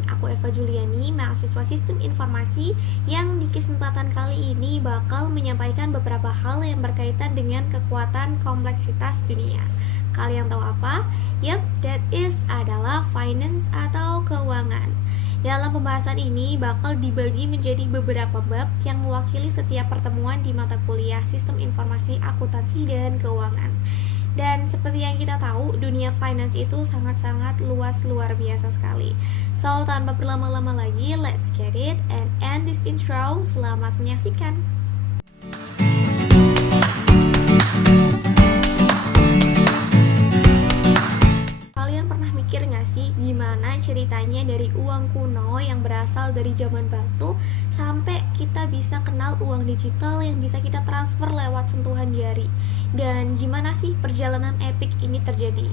kenalin, aku Eva Juliani, mahasiswa Sistem Informasi yang di kesempatan kali ini bakal menyampaikan beberapa hal yang berkaitan dengan kekuatan kompleksitas dunia. Kalian tahu apa? Yap, that is adalah finance atau keuangan. Dalam pembahasan ini bakal dibagi menjadi beberapa bab yang mewakili setiap pertemuan di mata kuliah Sistem Informasi, Akuntansi, dan Keuangan. Dan seperti yang kita tahu, dunia finance itu sangat-sangat luas, luar biasa sekali. So, tanpa berlama-lama lagi, let's get it and end this intro. Selamat menyaksikan. Kalian pernah mikir gak sih gimana ceritanya dari uang kuno yang berasal dari zaman batu sampai kita bisa kenal uang digital yang bisa kita transfer lewat sentuhan jari? Dan gimana sih perjalanan epic ini terjadi?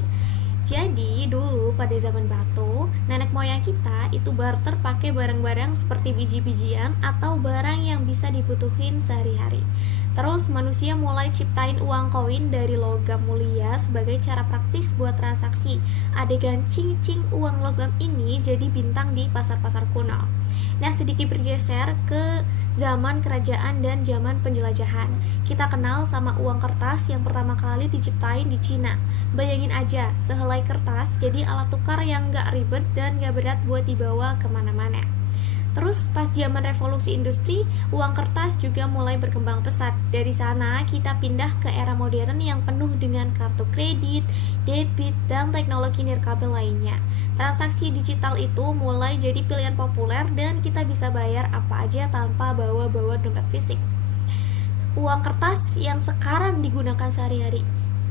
Jadi dulu pada zaman batu, nenek moyang kita itu barter pakai barang-barang seperti biji-bijian atau barang yang bisa dibutuhin sehari-hari. Terus manusia mulai ciptain uang koin dari logam mulia sebagai cara praktis buat transaksi. Adegan cincin uang logam ini jadi bintang di pasar-pasar kuno. Nah, sedikit bergeser ke zaman kerajaan dan zaman penjelajahan. Kita kenal sama uang kertas yang pertama kali diciptain di Cina. Bayangin aja, sehelai kertas jadi alat tukar yang gak ribet dan gak berat buat dibawa kemana-mana. Terus pas zaman revolusi industri, uang kertas juga mulai berkembang pesat. Dari sana kita pindah ke era modern yang penuh dengan kartu kredit, debit, dan teknologi nirkabel lainnya. Transaksi digital itu mulai jadi pilihan populer dan kita bisa bayar apa aja tanpa bawa-bawa dompet fisik. Uang kertas yang sekarang digunakan sehari-hari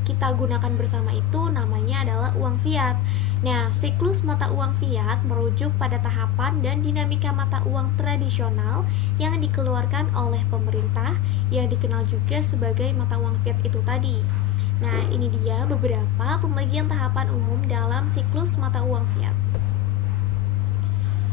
kita gunakan bersama itu namanya adalah uang fiat. Nah, siklus mata uang fiat merujuk pada tahapan dan dinamika mata uang tradisional yang dikeluarkan oleh pemerintah yang dikenal juga sebagai mata uang fiat itu tadi. Nah, ini dia beberapa pembagian tahapan umum dalam siklus mata uang fiat.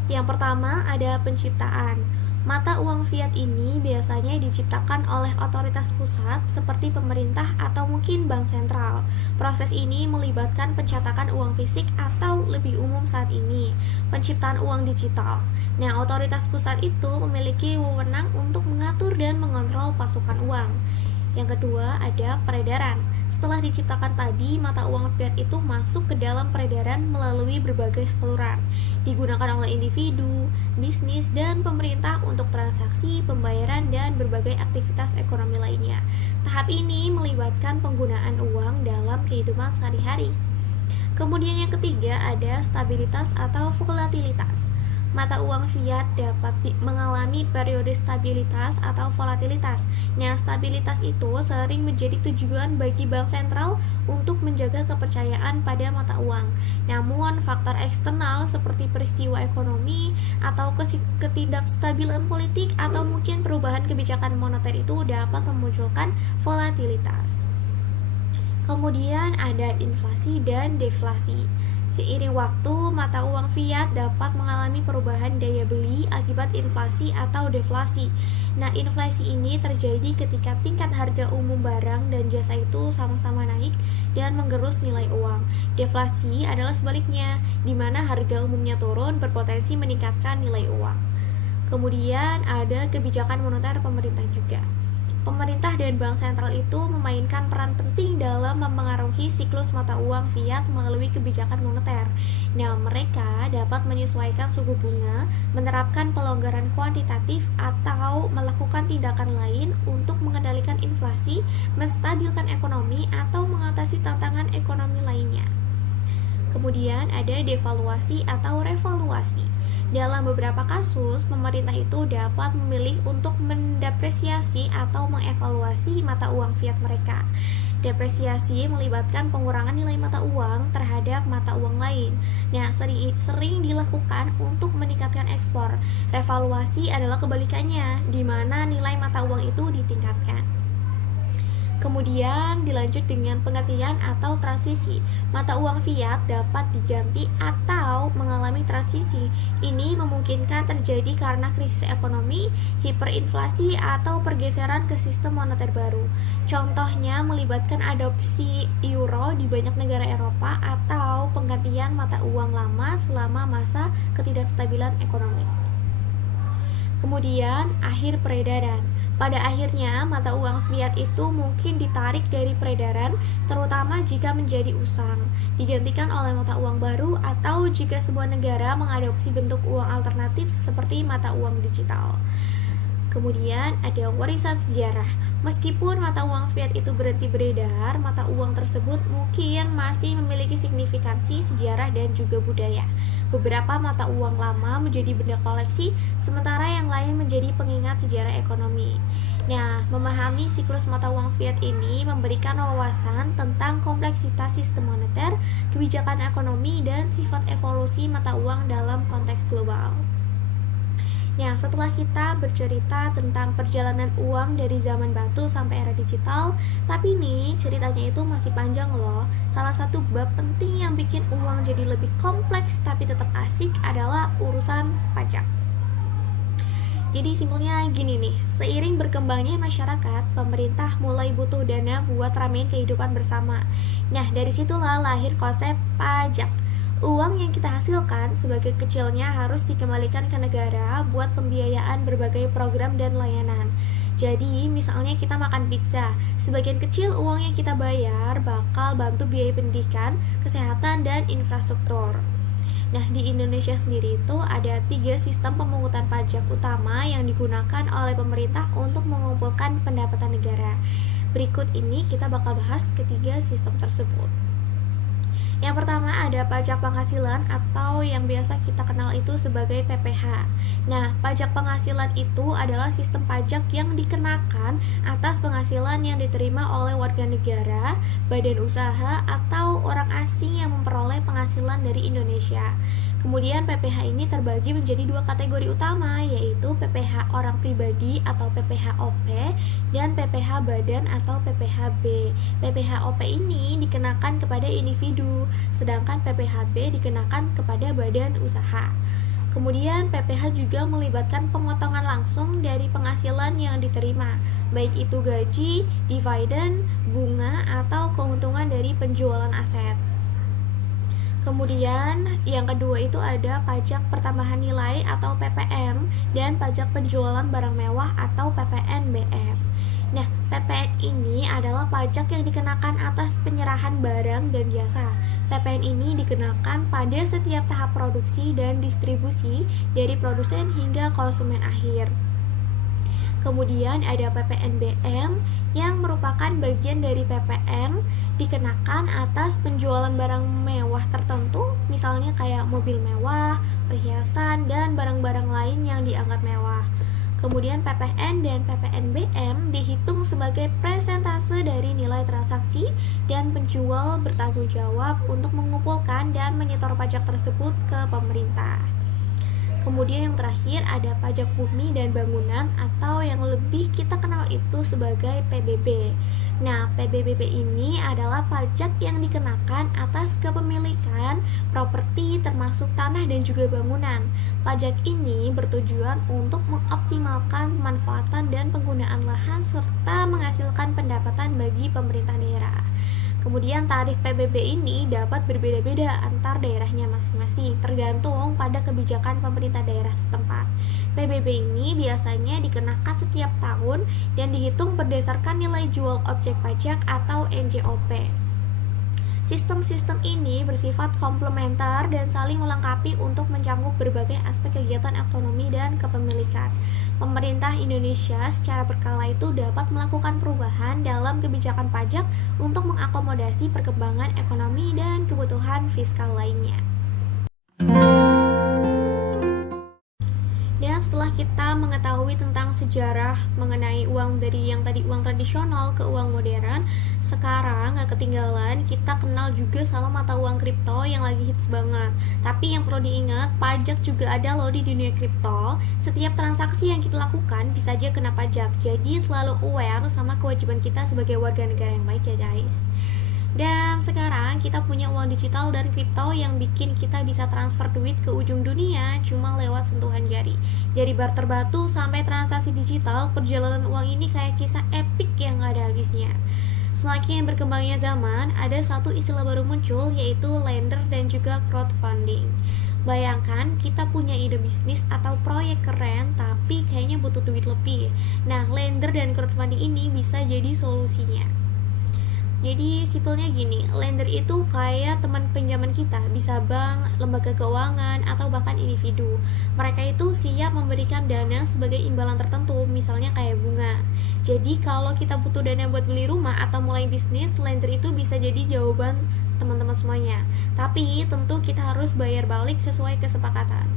Yang pertama ada penciptaan. Mata uang fiat ini biasanya diciptakan oleh otoritas pusat seperti pemerintah atau mungkin bank sentral. Proses ini melibatkan pencetakan uang fisik atau lebih umum saat ini, penciptaan uang digital. Nah, otoritas pusat itu memiliki wewenang untuk mengatur dan mengontrol pasokan uang. Yang kedua ada peredaran. Setelah diciptakan tadi, mata uang fiat itu masuk ke dalam peredaran melalui berbagai saluran. Digunakan oleh individu, bisnis, dan pemerintah untuk transaksi, pembayaran, dan berbagai aktivitas ekonomi lainnya. Tahap ini melibatkan penggunaan uang dalam kehidupan sehari-hari. Kemudian yang ketiga ada stabilitas atau volatilitas. Mata uang fiat dapat mengalami periode stabilitas atau volatilitas. Nah, stabilitas itu sering menjadi tujuan bagi bank sentral untuk menjaga kepercayaan pada mata uang. Namun, faktor eksternal seperti peristiwa ekonomi atau ketidakstabilan politik atau mungkin perubahan kebijakan moneter itu dapat memunculkan volatilitas. Kemudian ada inflasi dan deflasi. Seiring waktu, mata uang fiat dapat mengalami perubahan daya beli akibat inflasi atau deflasi. Nah, inflasi ini terjadi ketika tingkat harga umum barang dan jasa itu sama-sama naik dan menggerus nilai uang. Deflasi adalah sebaliknya, di mana harga umumnya turun berpotensi meningkatkan nilai uang. Kemudian ada kebijakan moneter pemerintah juga. Pemerintah dan bank sentral itu memainkan peran penting dalam mempengaruhi siklus mata uang fiat melalui kebijakan moneter. Nah, mereka dapat menyesuaikan suku bunga, menerapkan pelonggaran kuantitatif, atau melakukan tindakan lain untuk mengendalikan inflasi, menstabilkan ekonomi, atau mengatasi tantangan ekonomi lainnya. Kemudian ada devaluasi atau revaluasi. Dalam beberapa kasus, pemerintah itu dapat memilih untuk mendepresiasi atau mengevaluasi mata uang fiat mereka. Depresiasi melibatkan pengurangan nilai mata uang terhadap mata uang lain. Nah, sering dilakukan untuk meningkatkan ekspor. Revaluasi adalah kebalikannya, di mana nilai mata uang itu ditingkatkan. Kemudian dilanjut dengan pengertian atau transisi. Mata uang fiat dapat diganti atau mengalami transisi. Ini memungkinkan terjadi karena krisis ekonomi, hiperinflasi, atau pergeseran ke sistem moneter baru. Contohnya melibatkan adopsi euro di banyak negara Eropa atau penggantian mata uang lama selama masa ketidakstabilan ekonomi. Kemudian, akhir peredaran. Pada akhirnya, mata uang fiat itu mungkin ditarik dari peredaran, terutama jika menjadi usang, digantikan oleh mata uang baru, atau jika sebuah negara mengadopsi bentuk uang alternatif seperti mata uang digital. Kemudian ada warisan sejarah. Meskipun mata uang fiat itu berhenti beredar, mata uang tersebut mungkin masih memiliki signifikansi sejarah dan juga budaya. Beberapa mata uang lama menjadi benda koleksi, sementara yang lain menjadi pengingat sejarah ekonomi. Nah, memahami siklus mata uang fiat ini memberikan wawasan tentang kompleksitas sistem moneter, kebijakan ekonomi, dan sifat evolusi mata uang dalam konteks global. Nah, setelah kita bercerita tentang perjalanan uang dari zaman batu sampai era digital, tapi nih ceritanya itu masih panjang loh. Salah satu bab penting yang bikin uang jadi lebih kompleks tapi tetap asik adalah urusan pajak. Jadi simpelnya gini nih, seiring berkembangnya masyarakat, pemerintah mulai butuh dana buat ramein kehidupan bersama. Nah, dari situlah lahir konsep pajak. Uang yang kita hasilkan sebagai kecilnya harus dikembalikan ke negara buat pembiayaan berbagai program dan layanan. Jadi, misalnya kita makan pizza, sebagian kecil uang yang kita bayar bakal bantu biaya pendidikan, kesehatan, dan infrastruktur. Nah, di Indonesia sendiri itu ada 3 sistem pemungutan pajak utama yang digunakan oleh pemerintah untuk mengumpulkan pendapatan negara. Berikut ini kita bakal bahas ketiga sistem tersebut. Yang pertama ada pajak penghasilan atau yang biasa kita kenal itu sebagai PPh. Nah, pajak penghasilan itu adalah sistem pajak yang dikenakan atas penghasilan yang diterima oleh warga negara, badan usaha, atau orang asing yang memperoleh penghasilan dari Indonesia. Kemudian PPh ini terbagi menjadi 2 kategori utama, yaitu PPh orang pribadi atau PPh OP dan PPh badan atau PPh B. PPh OP ini dikenakan kepada individu, sedangkan PPh B dikenakan kepada badan usaha. Kemudian PPh juga melibatkan pemotongan langsung dari penghasilan yang diterima, baik itu gaji, dividen, bunga, atau keuntungan dari penjualan aset. Kemudian yang kedua itu ada pajak pertambahan nilai atau PPN dan pajak penjualan barang mewah atau PPNBM. Nah, PPN ini adalah pajak yang dikenakan atas penyerahan barang dan jasa. PPN ini dikenakan pada setiap tahap produksi dan distribusi dari produsen hingga konsumen akhir. Kemudian ada PPNBM yang merupakan bagian dari PPN dikenakan atas penjualan barang mewah tertentu, misalnya kayak mobil mewah, perhiasan, dan barang-barang lain yang dianggap mewah. Kemudian PPN dan PPNBM dihitung sebagai persentase dari nilai transaksi dan penjual bertanggung jawab untuk mengumpulkan dan menyetor pajak tersebut ke pemerintah. Kemudian yang terakhir ada pajak bumi dan bangunan atau yang lebih kita kenal itu sebagai PBB. Nah, PBB ini adalah pajak yang dikenakan atas kepemilikan properti termasuk tanah dan juga bangunan. Pajak ini bertujuan untuk mengoptimalkan pemanfaatan dan penggunaan lahan serta menghasilkan pendapatan bagi pemerintah daerah. Kemudian tarif PBB ini dapat berbeda-beda antar daerahnya masing-masing, tergantung pada kebijakan pemerintah daerah setempat. PBB ini biasanya dikenakan setiap tahun dan dihitung berdasarkan nilai jual objek pajak atau NJOP. Sistem-sistem ini bersifat komplementer dan saling melengkapi untuk mencakup berbagai aspek kegiatan ekonomi dan kepemilikan. Pemerintah Indonesia secara berkala itu dapat melakukan perubahan dalam kebijakan pajak untuk mengakomodasi perkembangan ekonomi dan kebutuhan fiskal lainnya. Dan setelah setelah kita mengetahui tentang sejarah mengenai uang dari yang tadi uang tradisional ke uang modern, sekarang gak ketinggalan kita kenal juga sama mata uang kripto yang lagi hits banget. Tapi yang perlu diingat, pajak juga ada loh di dunia kripto. Setiap transaksi yang kita lakukan bisa aja kena pajak. Jadi selalu aware sama kewajiban kita sebagai warga negara yang baik ya guys. Dan sekarang kita punya uang digital dan kripto yang bikin kita bisa transfer duit ke ujung dunia cuma lewat sentuhan jari. Dari barter batu sampai transaksi digital, perjalanan uang ini kayak kisah epik yang gak ada habisnya. Semakin berkembangnya zaman, ada satu istilah baru muncul, yaitu lender dan juga crowdfunding. Bayangkan kita punya ide bisnis atau proyek keren tapi kayaknya butuh duit lebih. Nah, lender dan crowdfunding ini bisa jadi solusinya. Jadi simpelnya gini, lender itu kayak teman pinjaman kita, bisa bank, lembaga keuangan, atau bahkan individu. Mereka itu siap memberikan dana sebagai imbalan tertentu, misalnya kayak bunga. Jadi kalau kita butuh dana buat beli rumah atau mulai bisnis, lender itu bisa jadi jawaban teman-teman semuanya. Tapi tentu kita harus bayar balik sesuai kesepakatan.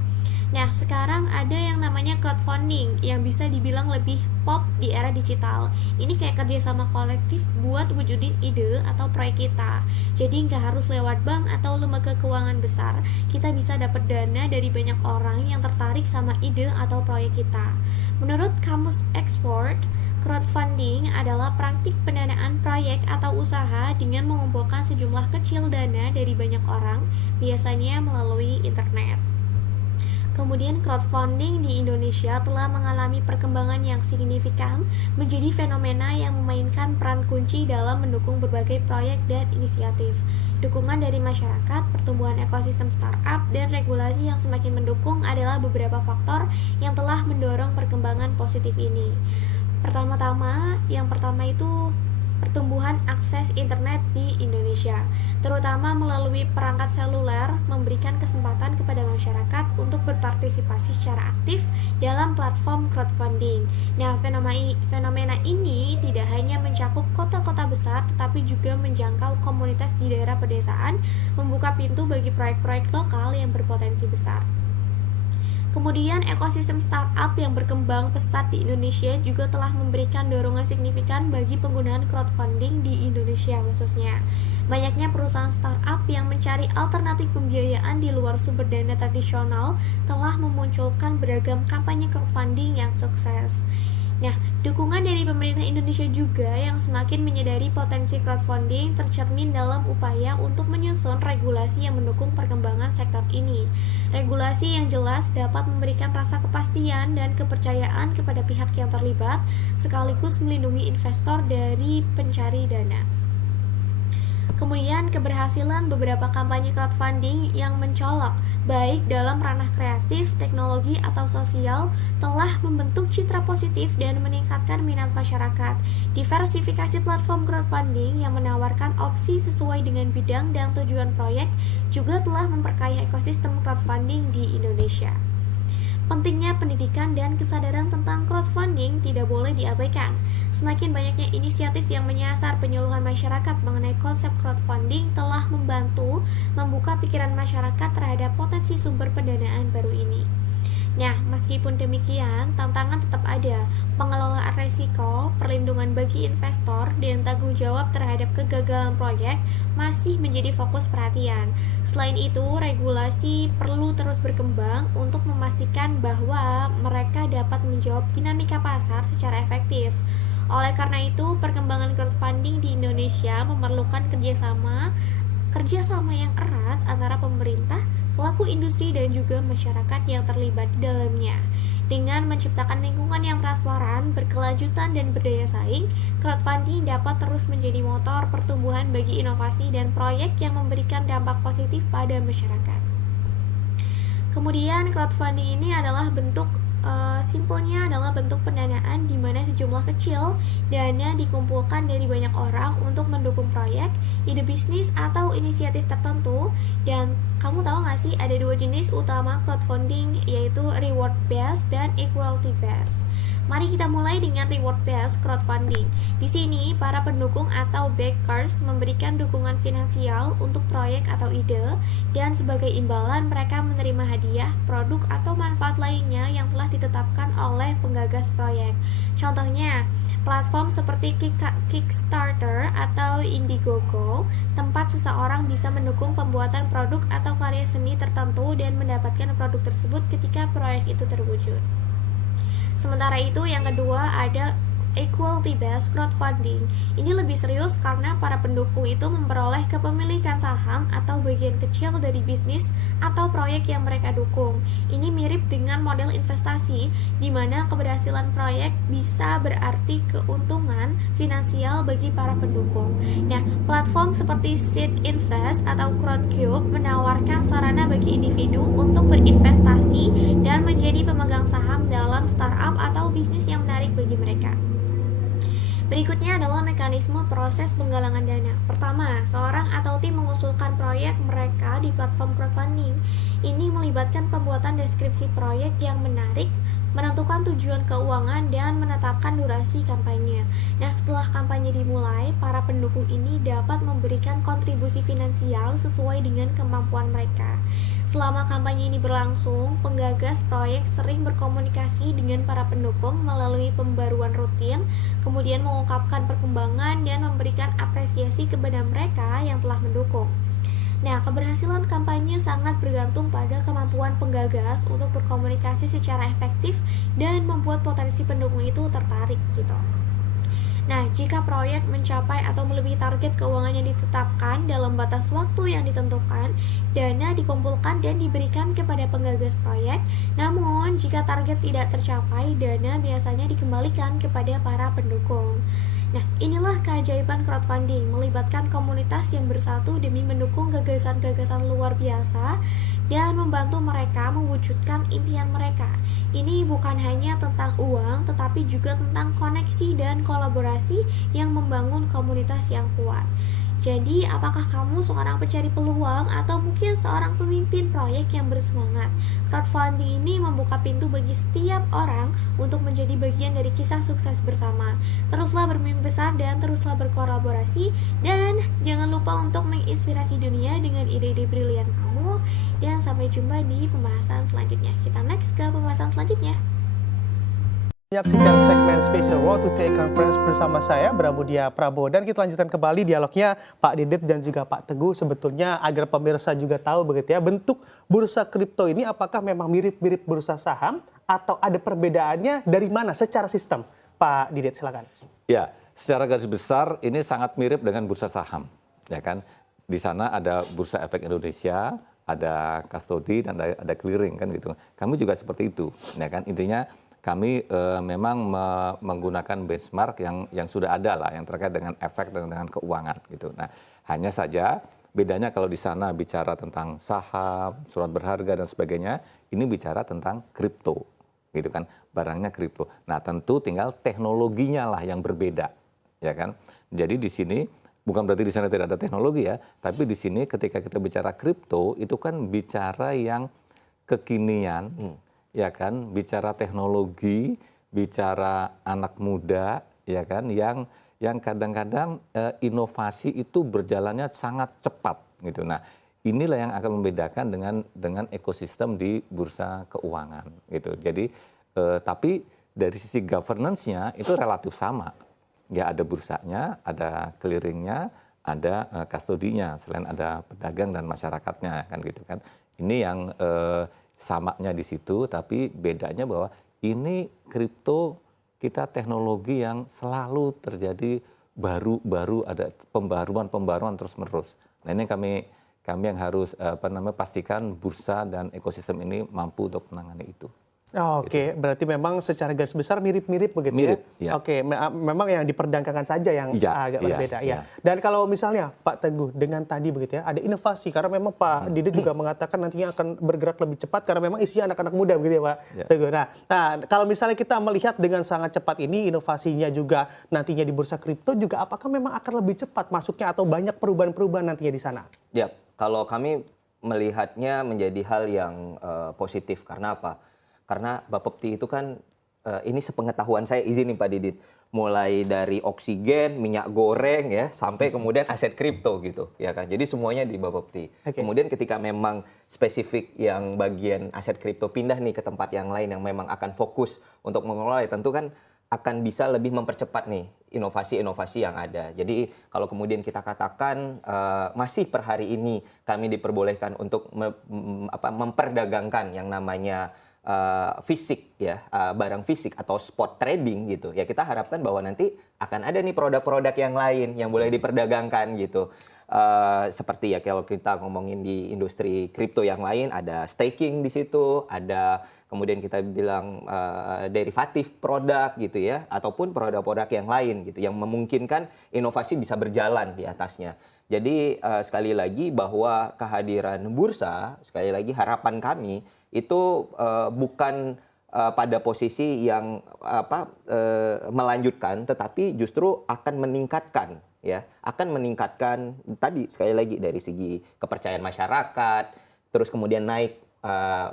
Nah, sekarang ada yang namanya crowdfunding yang bisa dibilang lebih pop di era digital. Ini kayak kerjasama kolektif buat wujudin ide atau proyek kita. Jadi nggak harus lewat bank atau lembaga keuangan besar. Kita bisa dapat dana dari banyak orang yang tertarik sama ide atau proyek kita. Menurut Kamus Oxford, crowdfunding adalah praktik pendanaan proyek atau usaha dengan mengumpulkan sejumlah kecil dana dari banyak orang, biasanya melalui internet. Kemudian crowdfunding di Indonesia telah mengalami perkembangan yang signifikan menjadi fenomena yang memainkan peran kunci dalam mendukung berbagai proyek dan inisiatif. Dukungan dari masyarakat, pertumbuhan ekosistem startup, dan regulasi yang semakin mendukung adalah beberapa faktor yang telah mendorong perkembangan positif ini. Yang pertama itu pertumbuhan akses internet di Indonesia, terutama melalui perangkat seluler, memberikan kesempatan kepada masyarakat untuk berpartisipasi secara aktif dalam platform crowdfunding. Nah, fenomena ini tidak hanya mencakup kota-kota besar, tetapi juga menjangkau komunitas di daerah pedesaan, membuka pintu bagi proyek-proyek lokal yang berpotensi besar. Kemudian ekosistem startup yang berkembang pesat di Indonesia juga telah memberikan dorongan signifikan bagi penggunaan crowdfunding di Indonesia khususnya. Banyaknya perusahaan startup yang mencari alternatif pembiayaan di luar sumber dana tradisional telah memunculkan beragam kampanye crowdfunding yang sukses. Nah, dukungan dari pemerintah Indonesia juga yang semakin menyadari potensi crowdfunding tercermin dalam upaya untuk menyusun regulasi yang mendukung perkembangan sektor ini. Regulasi yang jelas dapat memberikan rasa kepastian dan kepercayaan kepada pihak yang terlibat, sekaligus melindungi investor dari pencari dana. Kemudian keberhasilan beberapa kampanye crowdfunding yang mencolok, baik dalam ranah kreatif, teknologi, atau sosial, telah membentuk citra positif dan meningkatkan minat masyarakat. Diversifikasi platform crowdfunding yang menawarkan opsi sesuai dengan bidang dan tujuan proyek juga telah memperkaya ekosistem crowdfunding di Indonesia. Pentingnya pendidikan dan kesadaran tentang crowdfunding tidak boleh diabaikan. Semakin banyaknya inisiatif yang menyasar penyuluhan masyarakat mengenai konsep crowdfunding telah membantu membuka pikiran masyarakat terhadap potensi sumber pendanaan baru ini. Nah, meskipun demikian, tantangan tetap ada. Pengelolaan risiko, perlindungan bagi investor, dan tanggung jawab terhadap kegagalan proyek masih menjadi fokus perhatian. Selain itu, regulasi perlu terus berkembang untuk memastikan bahwa mereka dapat menjawab dinamika pasar secara efektif. Oleh karena itu, perkembangan crowdfunding di Indonesia memerlukan kerjasama yang erat antara pemerintah, pelaku industri, dan juga masyarakat yang terlibat di dalamnya. Dengan menciptakan lingkungan yang transparan, berkelanjutan, dan berdaya saing, crowdfunding dapat terus menjadi motor pertumbuhan bagi inovasi dan proyek yang memberikan dampak positif pada masyarakat. Kemudian crowdfunding ini adalah simpelnya adalah bentuk pendanaan di mana sejumlah kecil dana dikumpulkan dari banyak orang untuk mendukung proyek, ide bisnis, atau inisiatif tertentu. Dan kamu tahu nggak sih ada dua jenis utama crowdfunding, yaitu reward based dan equality based. Mari kita mulai dengan reward based crowdfunding. Di sini, para pendukung atau backers memberikan dukungan finansial untuk proyek atau ide, dan sebagai imbalan mereka menerima hadiah, produk, atau manfaat lainnya yang telah ditetapkan oleh penggagas proyek. Contohnya, platform seperti Kickstarter atau Indiegogo, tempat seseorang bisa mendukung pembuatan produk atau karya seni tertentu dan mendapatkan produk tersebut ketika proyek itu terwujud. Sementara itu, yang kedua ada equality based crowdfunding. Ini lebih serius karena para pendukung itu memperoleh kepemilikan saham atau bagian kecil dari bisnis atau proyek yang mereka dukung. Ini mirip dengan model investasi di mana keberhasilan proyek bisa berarti keuntungan finansial bagi para pendukung. Nah, platform seperti Seed Invest atau Crowdcube menawarkan sarana bagi individu untuk berinvestasi dan menjadi pemegang saham dalam startup atau bisnis yang menarik bagi mereka. Berikutnya adalah mekanisme proses penggalangan dana. Pertama, seorang atau tim mengusulkan proyek mereka di platform crowdfunding. Ini melibatkan pembuatan deskripsi proyek yang menarik, menentukan tujuan keuangan, dan menetapkan durasi kampanye. Nah, setelah kampanye dimulai, para pendukung ini dapat memberikan kontribusi finansial sesuai dengan kemampuan mereka. Selama kampanye ini berlangsung, penggagas proyek sering berkomunikasi dengan para pendukung melalui pembaruan rutin, kemudian mengungkapkan perkembangan dan memberikan apresiasi kepada mereka yang telah mendukung. Nah, keberhasilan kampanye sangat bergantung pada kemampuan penggagas untuk berkomunikasi secara efektif dan membuat potensi pendukung itu tertarik gitu. Nah, jika proyek mencapai atau melebihi target keuangan yang ditetapkan dalam batas waktu yang ditentukan, dana dikumpulkan dan diberikan kepada penggagas proyek. Namun, jika target tidak tercapai, dana biasanya dikembalikan kepada para pendukung. Nah, inilah keajaiban crowdfunding, melibatkan komunitas yang bersatu demi mendukung gagasan-gagasan luar biasa dan membantu mereka mewujudkan impian mereka. Ini bukan hanya tentang uang, tetapi juga tentang koneksi dan kolaborasi yang membangun komunitas yang kuat. Jadi, apakah kamu seorang pencari peluang atau mungkin seorang pemimpin proyek yang bersemangat? Crowdfunding ini membuka pintu bagi setiap orang untuk menjadi bagian dari kisah sukses bersama. Teruslah bermimpi besar dan teruslah berkolaborasi, dan jangan lupa untuk menginspirasi dunia dengan ide-ide brilian kamu. Dan sampai jumpa di pembahasan selanjutnya. Kita next ke pembahasan selanjutnya. Menyaksikan segmen Special Road to Take Conference bersama saya, Pramudia Prabowo. Dan kita lanjutkan kembali dialognya Pak Didit dan juga Pak Teguh. Sebetulnya agar pemirsa juga tahu begitu ya, bentuk bursa kripto ini apakah memang mirip-mirip bursa saham atau ada perbedaannya dari mana secara sistem? Pak Didit, silakan. Ya, secara garis besar ini sangat mirip dengan bursa saham. Ya kan? Di sana ada Bursa Efek Indonesia, ada custody dan ada clearing kan gitu. Kami juga seperti itu. Ya kan? Intinya kami memang menggunakan benchmark yang sudah ada lah, yang terkait dengan efek dan dengan keuangan gitu. Nah, hanya saja bedanya kalau di sana bicara tentang saham, surat berharga dan sebagainya, ini bicara tentang kripto, gitu kan, barangnya kripto. Nah, tentu tinggal teknologinya lah yang berbeda, ya kan. Jadi di sini bukan berarti di sana tidak ada teknologi ya, tapi di sini ketika kita bicara kripto itu kan bicara yang kekinian. Ya kan, bicara teknologi, bicara anak muda, ya kan, yang kadang-kadang inovasi itu berjalannya sangat cepat, gitu. Nah, inilah yang akan membedakan dengan ekosistem di bursa keuangan, gitu. Jadi, tapi dari sisi governance-nya itu relatif sama. Ya, ada bursanya, ada clearingnya, ada kustodinya, selain ada pedagang dan masyarakatnya, kan gitu kan. Ini yang samanya di situ, tapi bedanya bahwa ini kripto kita teknologi yang selalu terjadi baru ada pembaruan terus-menerus. Nah, ini kami yang harus pastikan bursa dan ekosistem ini mampu untuk menangani itu. Oke, berarti memang secara garis besar mirip-mirip begitu mirip, ya? Ya. Oke, memang yang diperdagangkan saja yang agak berbeda ya. Dan kalau misalnya Pak Teguh dengan tadi begitu ya, ada inovasi karena memang Pak Didi juga mengatakan nantinya akan bergerak lebih cepat karena memang isinya anak-anak muda begitu ya Pak Teguh. Nah, kalau misalnya kita melihat dengan sangat cepat ini inovasinya juga nantinya di bursa kripto juga apakah memang akan lebih cepat masuknya atau banyak perubahan-perubahan nantinya di sana? Ya, kalau kami melihatnya menjadi hal yang positif karena apa? Karena Bapepti itu kan ini sepengetahuan saya, izin nih Pak Didit, mulai dari oksigen, minyak goreng ya, sampai kemudian aset kripto gitu, ya kan. Jadi semuanya di Bapepti. Kemudian ketika memang spesifik yang bagian aset kripto pindah nih ke tempat yang lain yang memang akan fokus untuk mengelola, ya tentu kan akan bisa lebih mempercepat nih inovasi-inovasi yang ada. Jadi kalau kemudian kita katakan masih per hari ini kami diperbolehkan untuk memperdagangkan yang namanya fisik ya, barang fisik atau spot trading gitu. Ya kita harapkan bahwa nanti akan ada nih produk-produk yang lain yang boleh diperdagangkan gitu. Seperti ya kalau kita ngomongin di industri kripto yang lain, ada staking di situ, ada kemudian kita bilang derivatif produk gitu ya, ataupun produk-produk yang lain gitu yang memungkinkan inovasi bisa berjalan di atasnya. Jadi sekali lagi bahwa kehadiran bursa, sekali lagi harapan kami itu bukan pada posisi yang melanjutkan, tetapi justru akan meningkatkan ya, akan meningkatkan tadi sekali lagi dari segi kepercayaan masyarakat, terus kemudian naik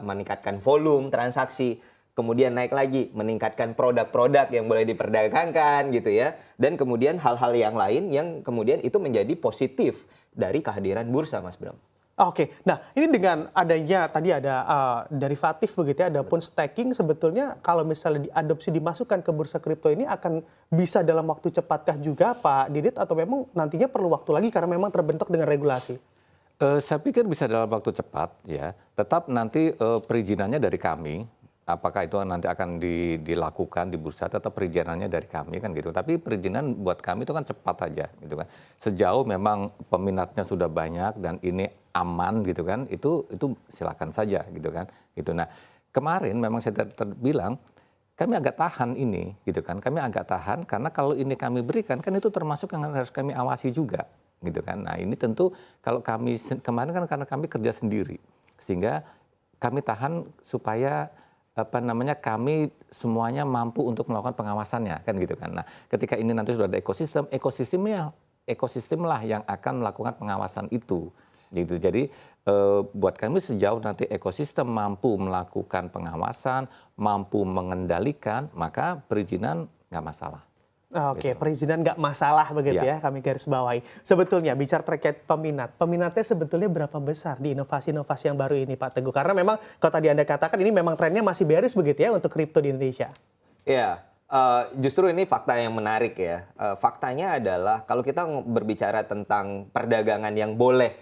meningkatkan volume transaksi, kemudian naik lagi meningkatkan produk-produk yang boleh diperdagangkan gitu ya, dan kemudian hal-hal yang lain yang kemudian itu menjadi positif dari kehadiran bursa, Mas Bram. Oke, nah ini dengan adanya tadi ada derivatif begitu ya, ada pun staking, sebetulnya kalau misalnya diadopsi dimasukkan ke bursa kripto ini akan bisa dalam waktu cepatkah juga Pak Didit, atau memang nantinya perlu waktu lagi karena memang terbentuk dengan regulasi? Saya pikir bisa dalam waktu cepat ya, tetap nanti perizinannya dari kami. Apakah itu nanti akan dilakukan di bursa, tetap perizinannya dari kami kan gitu. Tapi perizinan buat kami itu kan cepat aja gitu kan. Sejauh memang peminatnya sudah banyak dan ini aman gitu kan, itu silakan saja gitu kan. Gitu. Nah, kemarin memang saya terbilang kami agak tahan ini gitu kan. Kami agak tahan karena kalau ini kami berikan kan itu termasuk yang harus kami awasi juga gitu kan. Nah, ini tentu kalau kami kemarin kan karena kami kerja sendiri sehingga kami tahan supaya kami semuanya mampu untuk melakukan pengawasannya kan gitu kan. Nah, ketika ini nanti sudah ada ekosistemlah yang akan melakukan pengawasan itu gitu. Jadi buat kami sejauh nanti ekosistem mampu melakukan pengawasan, mampu mengendalikan, maka perizinan nggak masalah. Oke, perizinan nggak masalah begitu ya, kami garis bawahi. Sebetulnya bicara terkait peminatnya sebetulnya berapa besar di inovasi-inovasi yang baru ini Pak Teguh? Karena memang kalau tadi Anda katakan ini memang trennya masih bearish begitu ya untuk kripto di Indonesia. Ya, justru ini fakta yang menarik ya. Faktanya adalah kalau kita berbicara tentang perdagangan yang boleh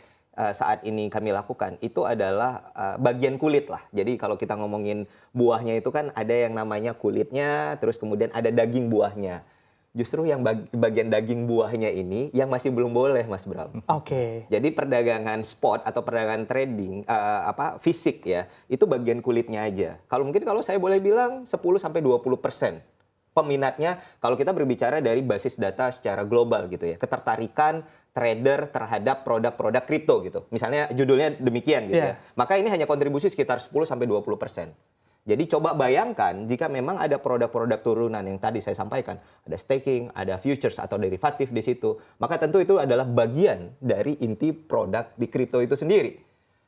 saat ini kami lakukan, itu adalah bagian kulit lah. Jadi kalau kita ngomongin buahnya itu kan ada yang namanya kulitnya, terus kemudian ada daging buahnya. Justru yang bagian daging buahnya ini yang masih belum boleh, Mas Bram. Oke. Jadi perdagangan spot atau perdagangan trading fisik ya, itu bagian kulitnya aja. Kalau saya boleh bilang 10-20% peminatnya kalau kita berbicara dari basis data secara global gitu ya. Ketertarikan trader terhadap produk-produk kripto gitu. Misalnya judulnya demikian gitu ya. Maka ini hanya kontribusi sekitar 10-20%. Jadi coba bayangkan jika memang ada produk-produk turunan yang tadi saya sampaikan, ada staking, ada futures atau derivatif di situ, maka tentu itu adalah bagian dari inti produk di kripto itu sendiri.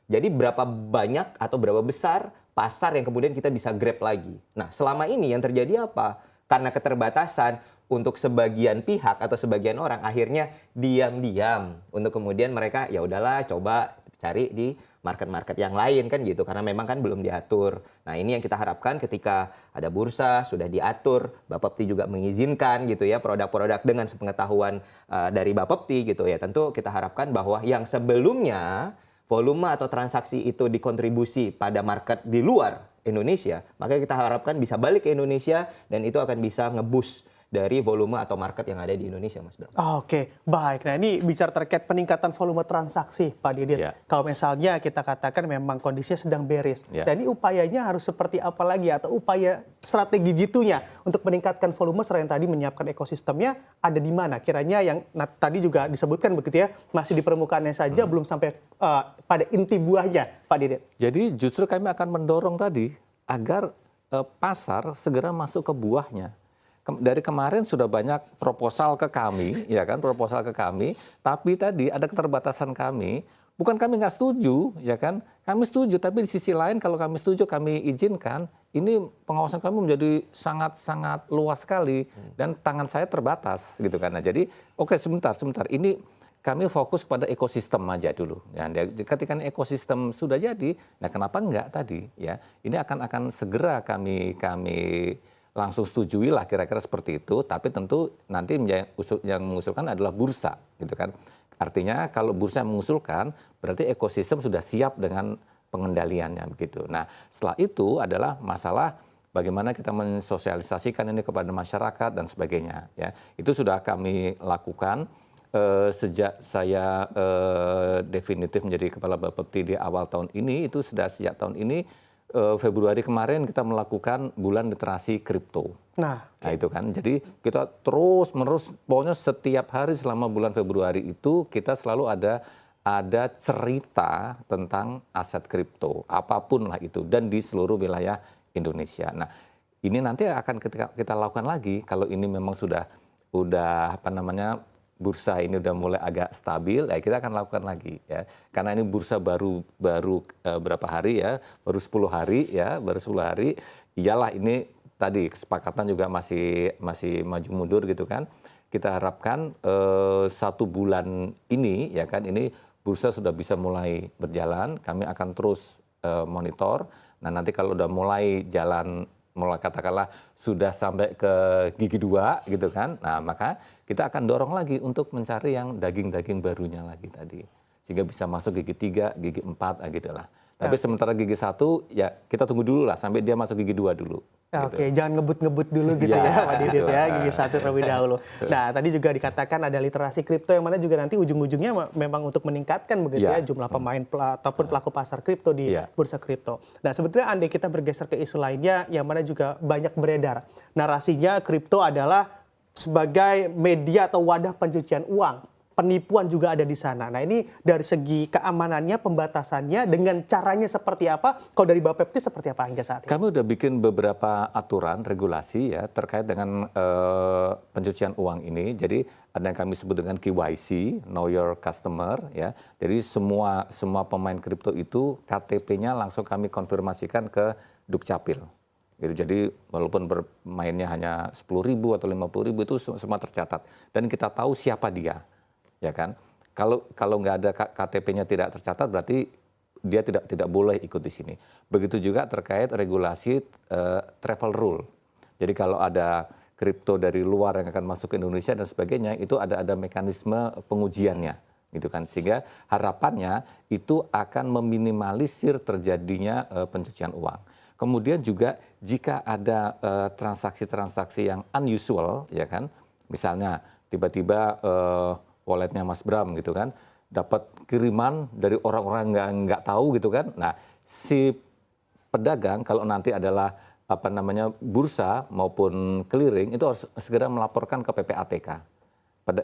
Jadi berapa banyak atau berapa besar pasar yang kemudian kita bisa grab lagi. Nah, selama ini yang terjadi apa? Karena keterbatasan untuk sebagian pihak atau sebagian orang akhirnya diam-diam untuk kemudian mereka ya udahlah coba cari di market-market yang lain kan gitu, karena memang kan belum diatur. Nah, ini yang kita harapkan ketika ada bursa sudah diatur, Bapepti juga mengizinkan gitu ya produk-produk dengan sepengetahuan dari Bapepti gitu ya. Tentu kita harapkan bahwa yang sebelumnya volume atau transaksi itu dikontribusi pada market di luar Indonesia, maka kita harapkan bisa balik ke Indonesia dan itu akan bisa nge-boost dari volume atau market yang ada di Indonesia, Mas Bram. Oke, baik. Nah, ini bicara terkait peningkatan volume transaksi, Pak Didit. Kalau misalnya kita katakan memang kondisinya sedang bearish, dan ini upayanya harus seperti apa lagi atau upaya strategi jitunya untuk meningkatkan volume selain tadi menyiapkan ekosistemnya ada di mana? Kiranya yang tadi juga disebutkan begitu ya, masih di permukaannya saja belum sampai pada inti buahnya, Pak Didit. Jadi justru kami akan mendorong tadi agar pasar segera masuk ke buahnya. Dari kemarin sudah banyak proposal ke kami, ya kan, proposal ke kami, tapi tadi ada keterbatasan kami. Bukan kami nggak setuju, ya kan, kami setuju, tapi di sisi lain kalau kami setuju, kami izinkan, ini pengawasan kami menjadi sangat-sangat luas sekali dan tangan saya terbatas gitu kan. Nah, jadi oke sebentar, ini kami fokus pada ekosistem aja dulu. Ya, ketika ekosistem sudah jadi, nah kenapa enggak tadi ya? Ini akan segera kami langsung setujui lah kira-kira seperti itu. Tapi tentu nanti yang mengusulkan adalah bursa gitu kan. Artinya kalau bursa mengusulkan berarti ekosistem sudah siap dengan pengendaliannya begitu. Nah, setelah itu adalah masalah bagaimana kita mensosialisasikan ini kepada masyarakat dan sebagainya. Ya, itu sudah kami lakukan sejak saya definitif menjadi kepala Bapepti di awal tahun ini. Itu sudah sejak tahun ini Februari kemarin kita melakukan bulan literasi kripto. Nah itu kan. Jadi kita terus menerus, pokoknya setiap hari selama bulan Februari itu kita selalu ada cerita tentang aset kripto, apapun lah itu, dan di seluruh wilayah Indonesia. Nah, ini nanti akan kita lakukan lagi kalau ini memang sudah bursa ini udah mulai agak stabil, ya kita akan lakukan lagi ya. Karena ini bursa baru berapa hari ya, baru 10 hari ya, iyalah ini tadi kesepakatan juga masih maju mundur gitu kan. Kita harapkan 1 bulan ini ya kan, ini bursa sudah bisa mulai berjalan, kami akan terus monitor. Nah nanti kalau udah mulai jalan, mulai katakanlah sudah sampai ke gigi 2 gitu kan, nah maka kita akan dorong lagi untuk mencari yang daging-daging barunya lagi tadi. Sehingga bisa masuk gigi 3, gigi 4 gitu lah. Tapi sementara gigi 1 ya kita tunggu dulu lah sampai dia masuk gigi 2 dulu. Oke, jangan ngebut-ngebut dulu gitu ya Pak Didit ya, gigi 1 terlebih dahulu. Nah, tadi juga dikatakan ada literasi kripto yang mana juga nanti ujung-ujungnya memang untuk meningkatkan begitu ya jumlah pemain ataupun pelaku pasar kripto di bursa kripto. Nah, sebetulnya andai kita bergeser ke isu lainnya yang mana juga banyak beredar. Narasinya kripto adalah sebagai media atau wadah pencucian uang. Penipuan juga ada di sana. Nah ini dari segi keamanannya, pembatasannya, dengan caranya seperti apa? Kalau dari Bapepti seperti apa hingga saat ini? Kami udah bikin beberapa aturan, regulasi ya terkait dengan pencucian uang ini. Jadi ada yang kami sebut dengan KYC, Know Your Customer ya. Jadi semua pemain kripto itu KTP-nya langsung kami konfirmasikan ke Dukcapil. Gitu. Jadi walaupun bermainnya hanya 10.000 atau 50.000 itu semua tercatat dan kita tahu siapa dia. Ya kan, kalau nggak ada KTP-nya tidak tercatat berarti dia tidak boleh ikut di sini. Begitu juga terkait regulasi travel rule. Jadi kalau ada kripto dari luar yang akan masuk ke Indonesia dan sebagainya, itu ada mekanisme pengujiannya, gitu kan. Sehingga harapannya itu akan meminimalisir terjadinya pencucian uang. Kemudian juga jika ada transaksi-transaksi yang unusual, ya kan, misalnya tiba-tiba walletnya Mas Bram gitu kan, dapat kiriman dari orang-orang nggak tahu gitu kan. Nah, si pedagang kalau nanti adalah bursa maupun clearing itu harus segera melaporkan ke PPATK.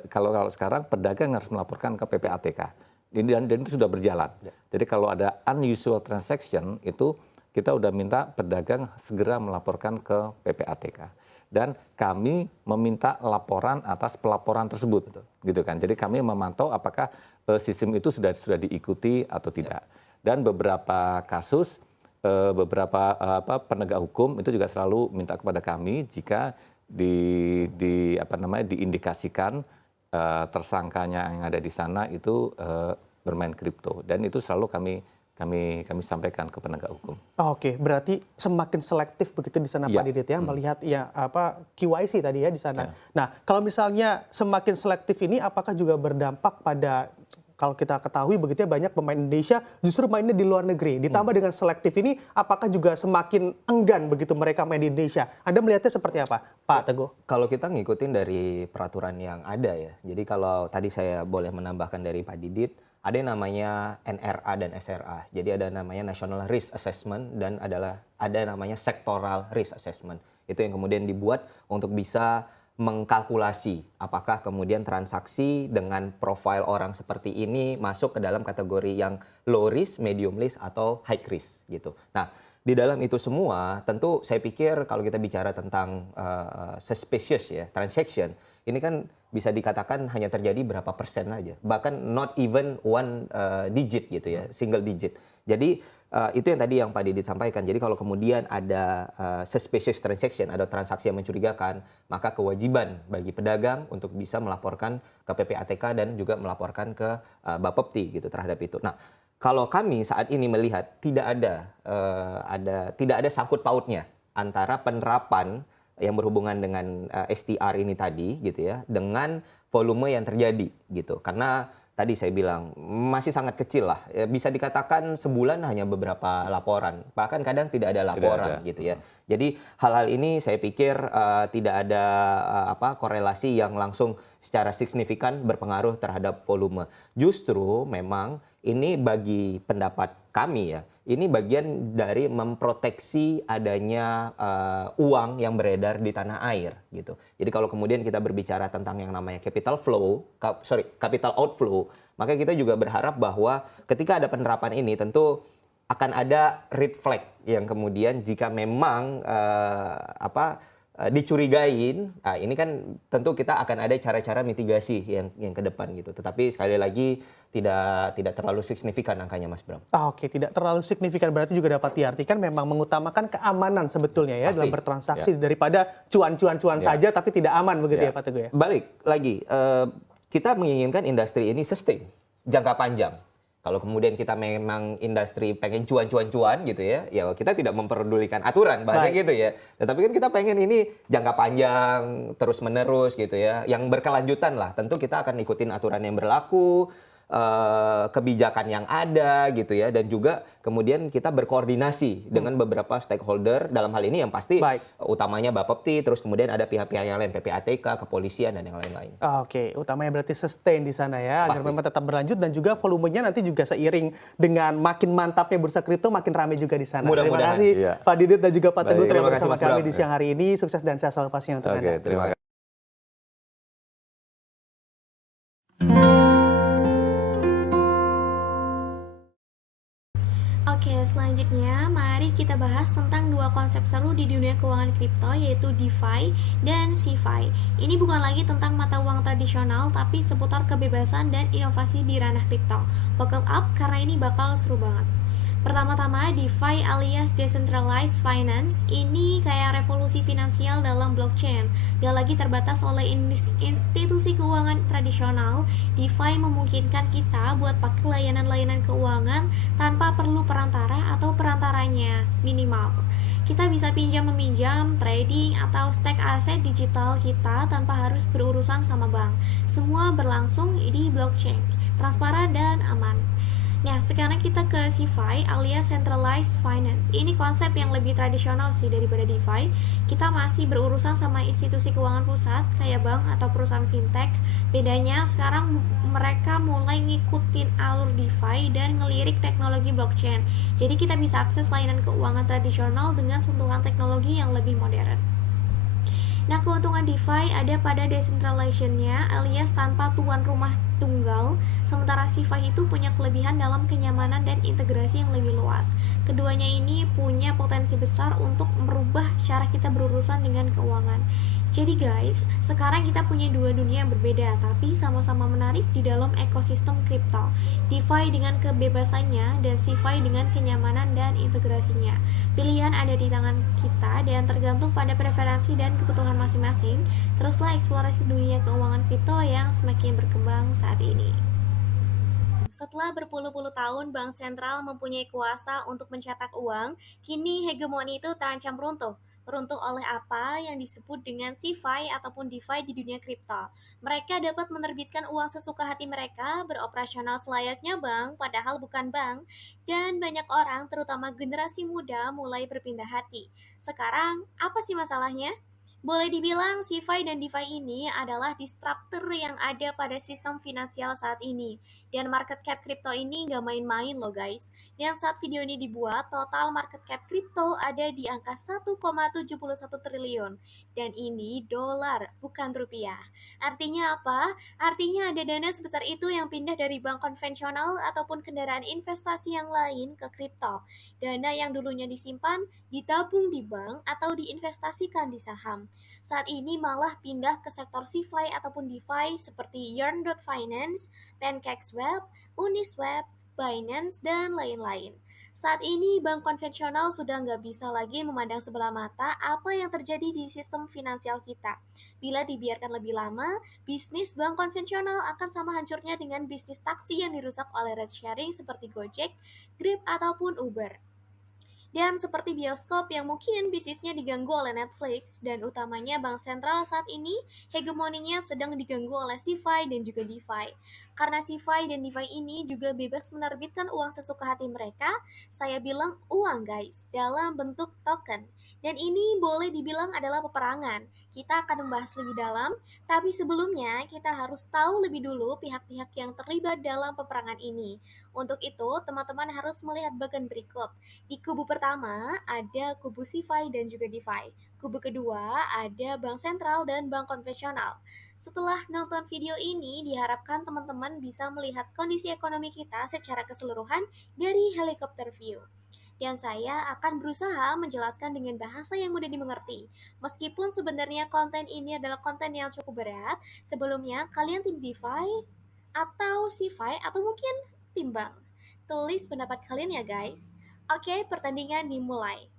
Kalau sekarang pedagang harus melaporkan ke PPATK. Dan itu sudah berjalan. Jadi kalau ada unusual transaction itu kita udah minta pedagang segera melaporkan ke PPATK. Dan kami meminta laporan atas pelaporan tersebut, gitu kan. Jadi kami memantau apakah sistem itu sudah diikuti atau tidak. Dan beberapa kasus, beberapa penegak hukum itu juga selalu minta kepada kami jika diindikasikan tersangkanya yang ada di sana itu bermain kripto. Dan itu selalu kami sampaikan ke penegak hukum. Oke, berarti semakin selektif begitu di sana Pak Didit ya, melihat KYC tadi ya di sana. Nah, kalau misalnya semakin selektif ini apakah juga berdampak pada, kalau kita ketahui begitu ya, banyak pemain Indonesia justru mainnya di luar negeri. Ditambah dengan selektif ini, apakah juga semakin enggan begitu mereka main di Indonesia? Anda melihatnya seperti apa, Pak Teguh? Kalau kita ngikutin dari peraturan yang ada ya, jadi kalau tadi saya boleh menambahkan dari Pak Didit, ada yang namanya NRA dan SRA. Jadi ada namanya National Risk Assessment dan ada namanya Sectoral Risk Assessment. Itu yang kemudian dibuat untuk bisa mengkalkulasi apakah kemudian transaksi dengan profil orang seperti ini masuk ke dalam kategori yang low risk, medium risk, atau high risk gitu. Nah, di dalam itu semua tentu saya pikir kalau kita bicara tentang suspicious ya, transaction, ini kan bisa dikatakan hanya terjadi berapa persen aja. Bahkan not even one digit gitu ya, single digit. Jadi itu yang tadi yang Pak Didit sampaikan. Jadi kalau kemudian ada suspicious transaction, ada transaksi yang mencurigakan, maka kewajiban bagi pedagang untuk bisa melaporkan ke PPATK dan juga melaporkan ke Bapepti gitu terhadap itu. Nah, kalau kami saat ini melihat tidak ada sangkut pautnya antara penerapan yang berhubungan dengan STR ini tadi gitu ya dengan volume yang terjadi gitu. Karena tadi saya bilang masih sangat kecil lah. Bisa dikatakan sebulan hanya beberapa laporan. Bahkan kadang tidak ada laporan gitu ya. Jadi hal-hal ini saya pikir tidak ada korelasi yang langsung secara signifikan berpengaruh terhadap volume. Justru memang ini bagi pendapat kami ya, ini bagian dari memproteksi adanya uang yang beredar di tanah air gitu. Jadi kalau kemudian kita berbicara tentang yang namanya capital outflow, maka kita juga berharap bahwa ketika ada penerapan ini tentu akan ada red flag yang kemudian jika memang dicurigain, ini kan tentu kita akan ada cara-cara mitigasi yang ke depan gitu. Tetapi sekali lagi tidak terlalu signifikan angkanya, Mas Bram. Oke, tidak terlalu signifikan berarti juga dapat diartikan memang mengutamakan keamanan sebetulnya ya dalam bertransaksi daripada cuan-cuan saja tapi tidak aman begitu ya Pak Teguh ya. Balik lagi, kita menginginkan industri ini sustain, jangka panjang. Kalau kemudian kita memang industri pengen cuan-cuan-cuan gitu ya kita tidak memperdulikan aturan bahasa gitu ya. Tetapi kan kita pengen ini jangka panjang, terus-menerus gitu ya, yang berkelanjutan lah. Tentu kita akan ikutin aturan yang berlaku, kebijakan yang ada gitu ya, dan juga kemudian kita berkoordinasi dengan beberapa stakeholder dalam hal ini yang pasti utamanya Bapepti, terus kemudian ada pihak-pihak yang lain, PPATK, kepolisian dan yang lain-lain. Oke, utamanya berarti sustain di sana ya, agar memang tetap berlanjut dan juga volumenya nanti juga seiring dengan makin mantapnya bursa kripto makin ramai juga di sana. Terima kasih Pak Didit dan juga Pak Teguh telah bersama kami di siang hari ini. Sukses dan sehat selalu pastinya untuk Anda. Terima kasih. Oke, selanjutnya mari kita bahas tentang dua konsep seru di dunia keuangan kripto, yaitu DeFi dan CeFi. Ini bukan lagi tentang mata uang tradisional, tapi seputar kebebasan dan inovasi di ranah kripto. Buckle up karena ini bakal seru banget. Pertama-tama, DeFi alias Decentralized Finance ini kayak revolusi finansial dalam blockchain. Gak lagi terbatas oleh institusi keuangan tradisional, DeFi memungkinkan kita buat pakai layanan-layanan keuangan tanpa perlu perantara atau perantaranya minimal. Kita bisa pinjam-meminjam, trading, atau stake aset digital kita tanpa harus berurusan sama bank. Semua berlangsung di blockchain, transparan dan aman. Nah, sekarang kita ke CeFi alias Centralized Finance. Ini konsep yang lebih tradisional sih daripada DeFi. Kita masih berurusan sama institusi keuangan pusat kayak bank atau perusahaan fintech. Bedanya sekarang mereka mulai ngikutin alur DeFi dan ngelirik teknologi blockchain. Jadi kita bisa akses layanan keuangan tradisional dengan sentuhan teknologi yang lebih modern. Nah, keuntungan DeFi ada pada decentralization-nya alias tanpa tuan rumah tunggal, sementara CeFi itu punya kelebihan dalam kenyamanan dan integrasi yang lebih luas. Keduanya ini punya potensi besar untuk merubah cara kita berurusan dengan keuangan. Jadi guys, sekarang kita punya dua dunia yang berbeda, tapi sama-sama menarik di dalam ekosistem kripto. DeFi dengan kebebasannya dan CeFi dengan kenyamanan dan integrasinya. Pilihan ada di tangan kita dan tergantung pada preferensi dan kebutuhan masing-masing. Teruslah eksplorasi dunia keuangan kripto yang semakin berkembang saat ini. Setelah berpuluh-puluh tahun bank sentral mempunyai kuasa untuk mencetak uang, kini hegemoni itu terancam runtuh. Runtuh oleh apa yang disebut dengan CeFi ataupun DeFi di dunia kripto. Mereka dapat menerbitkan uang sesuka hati mereka, beroperasional selayaknya bank, padahal bukan bank, dan banyak orang, terutama generasi muda, mulai berpindah hati. Sekarang, apa sih masalahnya? Boleh dibilang CeFi dan DeFi ini adalah disruptor yang ada pada sistem finansial saat ini. Dan market cap kripto ini nggak main-main loh guys. Dan saat video ini dibuat, total market cap kripto ada di angka 1,71 triliun. Dan ini dolar, bukan rupiah. Artinya apa? Artinya ada dana sebesar itu yang pindah dari bank konvensional ataupun kendaraan investasi yang lain ke kripto. Dana yang dulunya disimpan, ditabung di bank, atau diinvestasikan di saham. Saat ini malah pindah ke sektor CeFi ataupun DeFi seperti Yearn.finance, PancakeSwap, Uniswap, Binance, dan lain-lain. Saat ini, bank konvensional sudah nggak bisa lagi memandang sebelah mata apa yang terjadi di sistem finansial kita. Bila dibiarkan lebih lama, bisnis bank konvensional akan sama hancurnya dengan bisnis taksi yang dirusak oleh ride sharing seperti Gojek, Grab, ataupun Uber. Dan seperti bioskop yang mungkin bisnisnya diganggu oleh Netflix, dan utamanya bank sentral saat ini, hegemoninya sedang diganggu oleh CeFi dan juga DeFi. Karena CeFi dan DeFi ini juga bebas menerbitkan uang sesuka hati mereka, saya bilang uang guys, dalam bentuk token. Dan ini boleh dibilang adalah peperangan. Kita akan membahas lebih dalam, tapi sebelumnya kita harus tahu lebih dulu pihak-pihak yang terlibat dalam peperangan ini. Untuk itu, teman-teman harus melihat bagian berikut. Di kubu pertama ada kubu CeFi dan juga DeFi. Kubu kedua ada bank sentral dan bank konvensional. Setelah nonton video ini, diharapkan teman-teman bisa melihat kondisi ekonomi kita secara keseluruhan dari helikopter view. Dan saya akan berusaha menjelaskan dengan bahasa yang mudah dimengerti. Meskipun sebenarnya konten ini adalah konten yang cukup berat, sebelumnya kalian tim DeFi atau CeFi atau mungkin tim bank. Tulis pendapat kalian ya guys. Oke, pertandingan dimulai.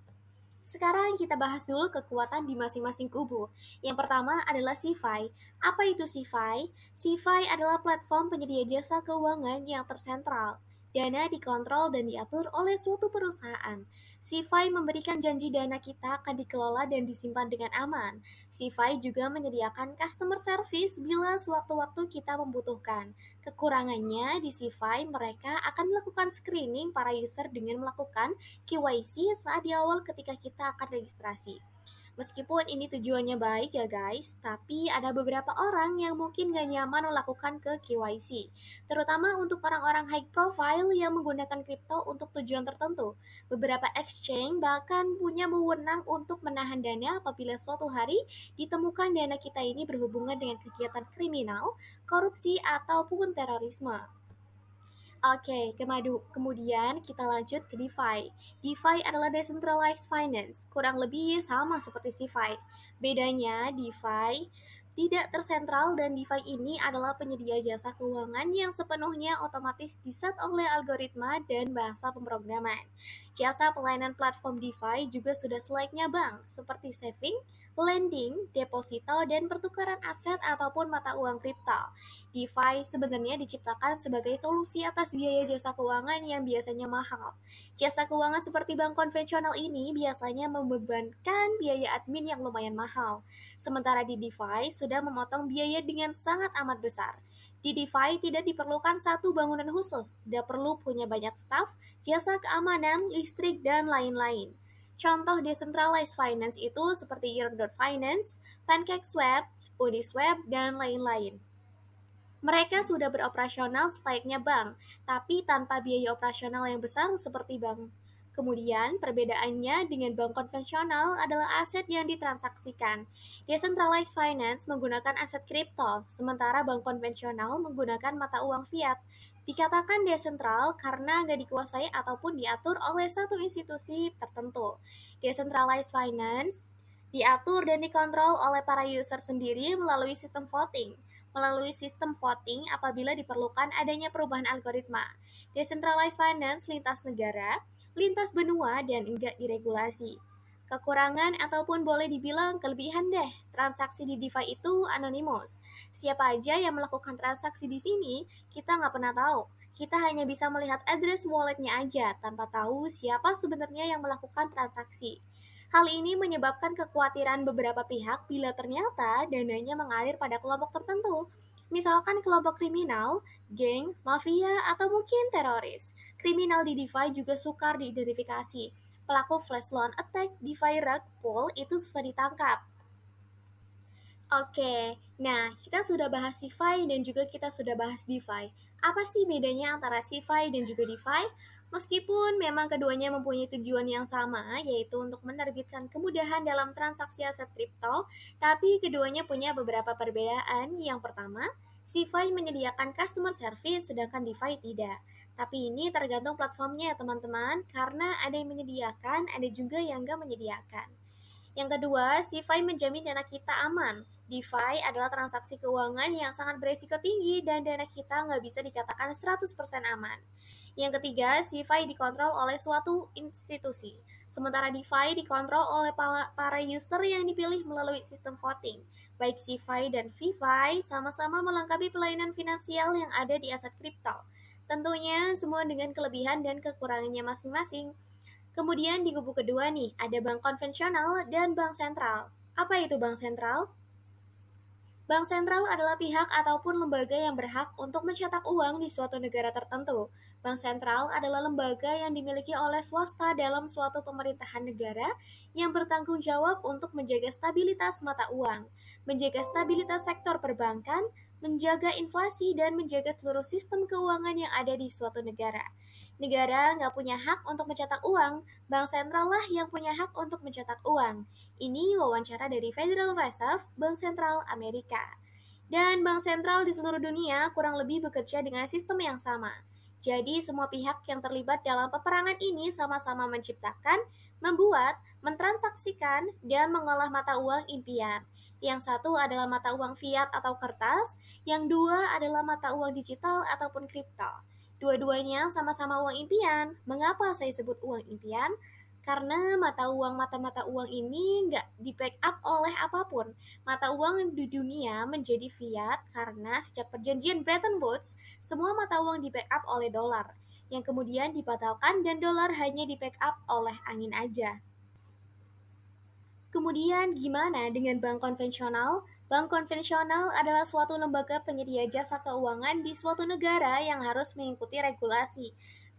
Sekarang kita bahas dulu kekuatan di masing-masing kubu. Yang pertama adalah CeFi. Apa itu CeFi? CeFi adalah platform penyedia jasa keuangan yang tersentral. Dana dikontrol dan diatur oleh suatu perusahaan. CeFi memberikan janji dana kita akan dikelola dan disimpan dengan aman. CeFi juga menyediakan customer service bila sewaktu-waktu kita membutuhkan. Kekurangannya di CeFi, mereka akan melakukan screening para user dengan melakukan KYC saat di awal ketika kita akan registrasi. Meskipun ini tujuannya baik ya guys, tapi ada beberapa orang yang mungkin gak nyaman melakukan ke KYC. Terutama untuk orang-orang high profile yang menggunakan kripto untuk tujuan tertentu. Beberapa exchange bahkan punya wewenang untuk menahan dana apabila suatu hari ditemukan dana kita ini berhubungan dengan kegiatan kriminal, korupsi, ataupun terorisme. Oke, kemudian kita lanjut ke DeFi. DeFi adalah decentralized finance, kurang lebih sama seperti CeFi. Bedanya, DeFi tidak tersentral dan DeFi ini adalah penyedia jasa keuangan yang sepenuhnya otomatis diset oleh algoritma dan bahasa pemrograman. Jasa pelayanan platform DeFi juga sudah selayaknya bank, seperti saving, lending, deposito, dan pertukaran aset ataupun mata uang kripto. DeFi sebenarnya diciptakan sebagai solusi atas biaya jasa keuangan yang biasanya mahal. Jasa keuangan seperti bank konvensional ini biasanya membebankan biaya admin yang lumayan mahal. Sementara di DeFi sudah memotong biaya dengan sangat amat besar. Di DeFi tidak diperlukan satu bangunan khusus, tidak perlu punya banyak staf, jasa keamanan, listrik, dan lain-lain. Contoh decentralized finance itu seperti Yearn.finance, PancakeSwap, Uniswap, dan lain-lain. Mereka sudah beroperasional selayaknya bank, tapi tanpa biaya operasional yang besar seperti bank. Kemudian, perbedaannya dengan bank konvensional adalah aset yang ditransaksikan. Decentralized finance menggunakan aset kripto, sementara bank konvensional menggunakan mata uang fiat. Dikatakan desentral karena nggak dikuasai ataupun diatur oleh satu institusi tertentu. Decentralized finance diatur dan dikontrol oleh para user sendiri melalui sistem voting apabila diperlukan adanya perubahan algoritma. Decentralized finance lintas negara, lintas benua, dan enggak diregulasi. Kekurangan ataupun boleh dibilang kelebihan deh, transaksi di DeFi itu anonymous. Siapa aja yang melakukan transaksi di sini, kita nggak pernah tahu. Kita hanya bisa melihat address walletnya aja, tanpa tahu siapa sebenarnya yang melakukan transaksi. Hal ini menyebabkan kekhawatiran beberapa pihak bila ternyata dananya mengalir pada kelompok tertentu. Misalkan kelompok kriminal, geng, mafia, atau mungkin teroris. Kriminal di DeFi juga sukar diidentifikasi. Pelaku flash loan attack, DeFi rug pull itu susah ditangkap. Oke, nah kita sudah bahas CeFi dan juga kita sudah bahas DeFi. Apa sih bedanya antara CeFi dan juga DeFi? Meskipun memang keduanya mempunyai tujuan yang sama, yaitu untuk menerbitkan kemudahan dalam transaksi aset kripto, tapi keduanya punya beberapa perbedaan. Yang pertama, CeFi menyediakan customer service, sedangkan DeFi tidak. Tapi ini tergantung platformnya ya teman-teman, karena ada yang menyediakan, ada juga yang nggak menyediakan. Yang kedua, CeFi menjamin dana kita aman. DeFi adalah transaksi keuangan yang sangat beresiko tinggi dan dana kita nggak bisa dikatakan 100% aman. Yang ketiga, CeFi dikontrol oleh suatu institusi. Sementara DeFi dikontrol oleh para user yang dipilih melalui sistem voting. Baik CeFi dan VeFi sama-sama melengkapi pelayanan finansial yang ada di aset kripto. Tentunya semua dengan kelebihan dan kekurangannya masing-masing. Kemudian di kubu kedua nih, ada bank konvensional dan bank sentral. Apa itu bank sentral? Bank sentral adalah pihak ataupun lembaga yang berhak untuk mencetak uang di suatu negara tertentu. Bank sentral adalah lembaga yang dimiliki oleh swasta dalam suatu pemerintahan negara yang bertanggung jawab untuk menjaga stabilitas mata uang, menjaga stabilitas sektor perbankan, menjaga inflasi, dan menjaga seluruh sistem keuangan yang ada di suatu negara. Negara nggak punya hak untuk mencetak uang, bank sentral lah yang punya hak untuk mencetak uang. Ini wawancara dari Federal Reserve, Bank Sentral Amerika. Dan bank sentral di seluruh dunia kurang lebih bekerja dengan sistem yang sama. Jadi semua pihak yang terlibat dalam peperangan ini sama-sama menciptakan, membuat, mentransaksikan, dan mengolah mata uang impian. Yang satu adalah mata uang fiat atau kertas, yang dua adalah mata uang digital ataupun kripto. Dua-duanya sama-sama uang impian. Mengapa saya sebut uang impian? Karena mata-mata uang ini nggak di-backup oleh apapun. Mata uang di dunia menjadi fiat karena sejak perjanjian Bretton Woods, semua mata uang di-backup oleh dolar, yang kemudian dibatalkan dan dolar hanya di-backup oleh angin aja. Kemudian gimana dengan bank konvensional? Bank konvensional adalah suatu lembaga penyedia jasa keuangan di suatu negara yang harus mengikuti regulasi.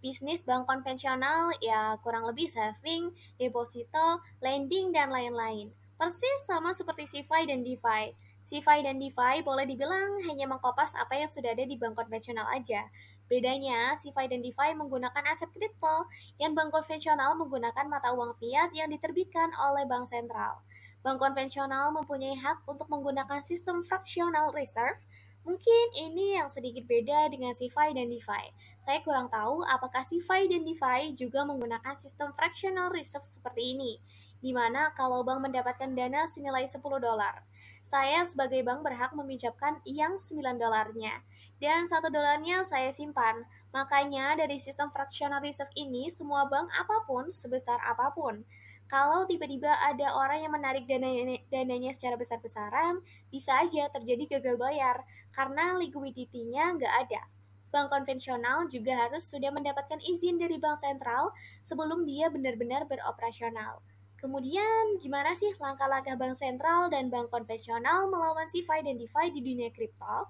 Bisnis bank konvensional ya kurang lebih saving, deposito, lending, dan lain-lain. Persis sama seperti CeFi dan DeFi. CeFi dan DeFi boleh dibilang hanya mengkopas apa yang sudah ada di bank konvensional aja. Bedanya, CeFi dan DeFi menggunakan aset kripto, yang bank konvensional menggunakan mata uang fiat yang diterbitkan oleh bank sentral. Bank konvensional mempunyai hak untuk menggunakan sistem fractional reserve. Mungkin ini yang sedikit beda dengan CeFi dan DeFi. Saya kurang tahu apakah CeFi dan DeFi juga menggunakan sistem fractional reserve seperti ini, di mana kalau bank mendapatkan dana senilai $10, saya sebagai bank berhak meminjamkan yang $9, dan $1 saya simpan. Makanya dari sistem fractional reserve ini, semua bank apapun, sebesar apapun, kalau tiba-tiba ada orang yang menarik dananya secara besar-besaran, bisa aja terjadi gagal bayar, karena liquidity-nya nggak ada. Bank konvensional juga harus sudah mendapatkan izin dari bank sentral sebelum dia benar-benar beroperasional. Kemudian, gimana sih langkah-langkah bank sentral dan bank konvensional melawan CeFi dan DeFi di dunia kripto?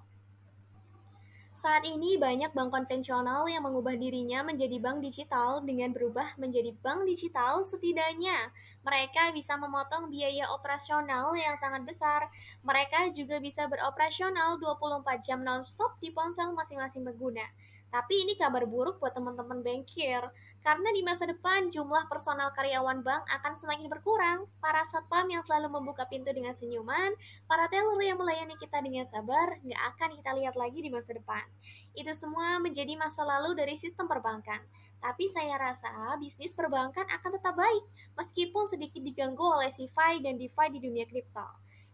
Saat ini banyak bank konvensional yang mengubah dirinya menjadi bank digital. Dengan berubah menjadi bank digital, setidaknya mereka bisa memotong biaya operasional yang sangat besar. Mereka juga bisa beroperasional 24 jam non-stop di ponsel masing-masing pengguna. Tapi ini kabar buruk buat teman-teman bankir, karena di masa depan jumlah personal karyawan bank akan semakin berkurang. Para satpam yang selalu membuka pintu dengan senyuman, para teller yang melayani kita dengan sabar, nggak akan kita lihat lagi di masa depan. Itu semua menjadi masa lalu dari sistem perbankan. Tapi saya rasa bisnis perbankan akan tetap baik, meskipun sedikit diganggu oleh CeFi dan DeFi di dunia kripto.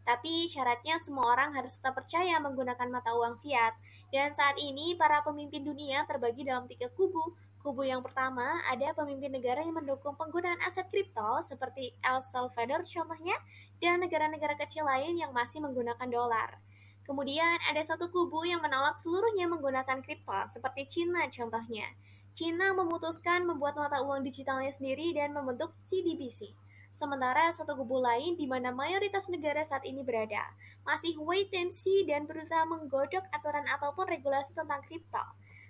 Tapi syaratnya semua orang harus tetap percaya menggunakan mata uang fiat. Dan saat ini para pemimpin dunia terbagi dalam 3 kubu. Kubu yang pertama ada pemimpin negara yang mendukung penggunaan aset kripto seperti El Salvador contohnya, dan negara-negara kecil lain yang masih menggunakan dolar. Kemudian ada satu kubu yang menolak seluruhnya menggunakan kripto, seperti Cina contohnya. Cina memutuskan membuat mata uang digitalnya sendiri dan membentuk CBDC. Sementara satu kubu lain di mana mayoritas negara saat ini berada, masih wait and see dan berusaha menggodok aturan ataupun regulasi tentang kripto.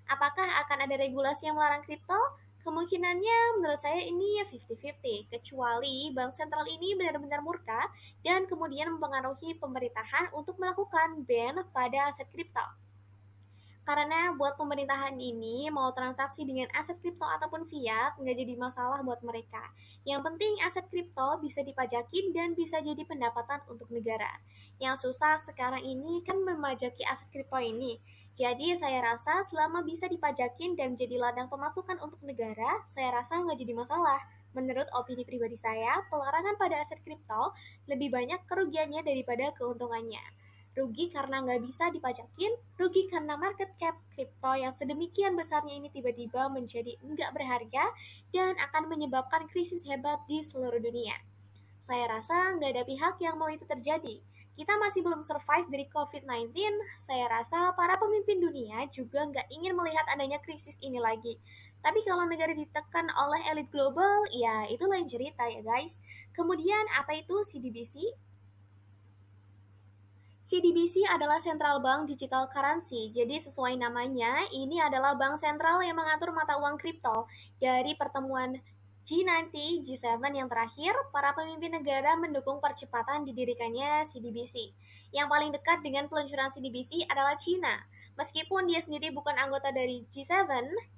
Apakah akan ada regulasi yang melarang kripto? Kemungkinannya menurut saya ini ya 50-50, kecuali bank sentral ini benar-benar murka dan kemudian mempengaruhi pemerintahan untuk melakukan ban pada aset kripto. Karena buat pemerintahan ini mau transaksi dengan aset kripto ataupun fiat nggak jadi masalah buat mereka. Yang penting aset kripto bisa dipajakin dan bisa jadi pendapatan untuk negara. Yang susah sekarang ini kan memajaki aset kripto ini. Jadi saya rasa selama bisa dipajakin dan jadi ladang pemasukan untuk negara, saya rasa nggak jadi masalah. Menurut opini pribadi saya, pelarangan pada aset kripto lebih banyak kerugiannya daripada keuntungannya. Rugi karena nggak bisa dipajakin, rugi karena market cap kripto yang sedemikian besarnya ini tiba-tiba menjadi nggak berharga dan akan menyebabkan krisis hebat di seluruh dunia. Saya rasa nggak ada pihak yang mau itu terjadi. Kita masih belum survive dari COVID-19, saya rasa para pemimpin dunia juga nggak ingin melihat adanya krisis ini lagi. Tapi kalau negara ditekan oleh elit global, ya itu lain cerita ya guys. Kemudian apa itu CBDC? CBDC adalah Central Bank Digital Currency, jadi sesuai namanya, ini adalah bank sentral yang mengatur mata uang kripto. Dari pertemuan G90, G7 yang terakhir, para pemimpin negara mendukung percepatan didirikannya CBDC. Yang paling dekat dengan peluncuran CBDC adalah China. Meskipun dia sendiri bukan anggota dari G7,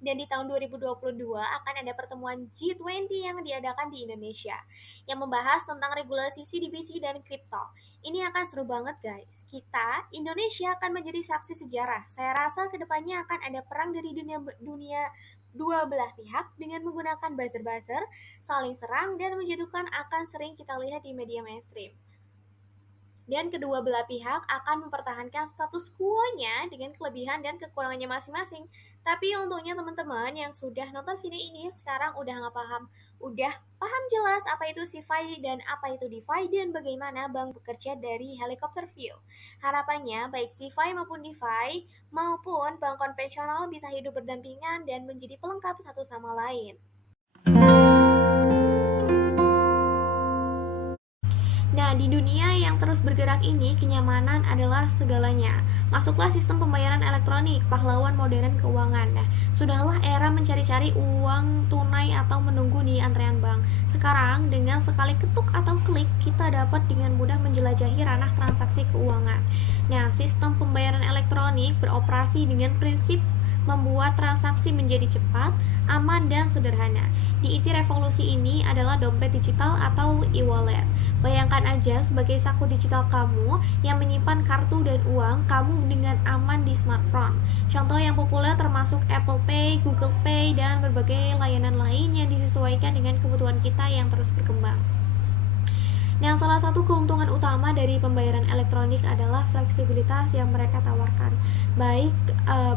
dan di tahun 2022 akan ada pertemuan G20 yang diadakan di Indonesia, yang membahas tentang regulasi CBDC dan kripto. Ini akan seru banget guys. Kita, Indonesia akan menjadi saksi sejarah. Saya rasa kedepannya akan ada perang dari dunia dua belah pihak dengan menggunakan buzzer-buzzer, saling serang, dan menjatuhkan akan sering kita lihat di media mainstream. Dan kedua belah pihak akan mempertahankan status quo-nya dengan kelebihan dan kekurangannya masing-masing. Tapi untungnya teman-teman yang sudah nonton video ini sekarang udah paham jelas apa itu CeFi dan apa itu DeFi dan bagaimana bank bekerja dari helicopter view. Harapannya baik CeFi maupun DeFi maupun bank konvensional bisa hidup berdampingan dan menjadi pelengkap satu sama lain. Nah, di dunia yang terus bergerak ini, kenyamanan adalah segalanya. Masuklah sistem pembayaran elektronik, pahlawan modern keuangan. Nah, sudahlah era mencari-cari uang tunai atau menunggu di antrean bank. Sekarang, dengan sekali ketuk atau klik, kita dapat dengan mudah menjelajahi ranah transaksi keuangan. Nah, sistem pembayaran elektronik beroperasi dengan prinsip membuat transaksi menjadi cepat, aman, dan sederhana. Di inti revolusi ini adalah dompet digital atau e-wallet. Bayangkan aja sebagai saku digital kamu yang menyimpan kartu dan uang kamu dengan aman di smartphone. Contoh yang populer termasuk Apple Pay, Google Pay, dan berbagai layanan lain yang disesuaikan dengan kebutuhan kita yang terus berkembang. Nah, salah satu keuntungan utama dari pembayaran elektronik adalah fleksibilitas yang mereka tawarkan. Baik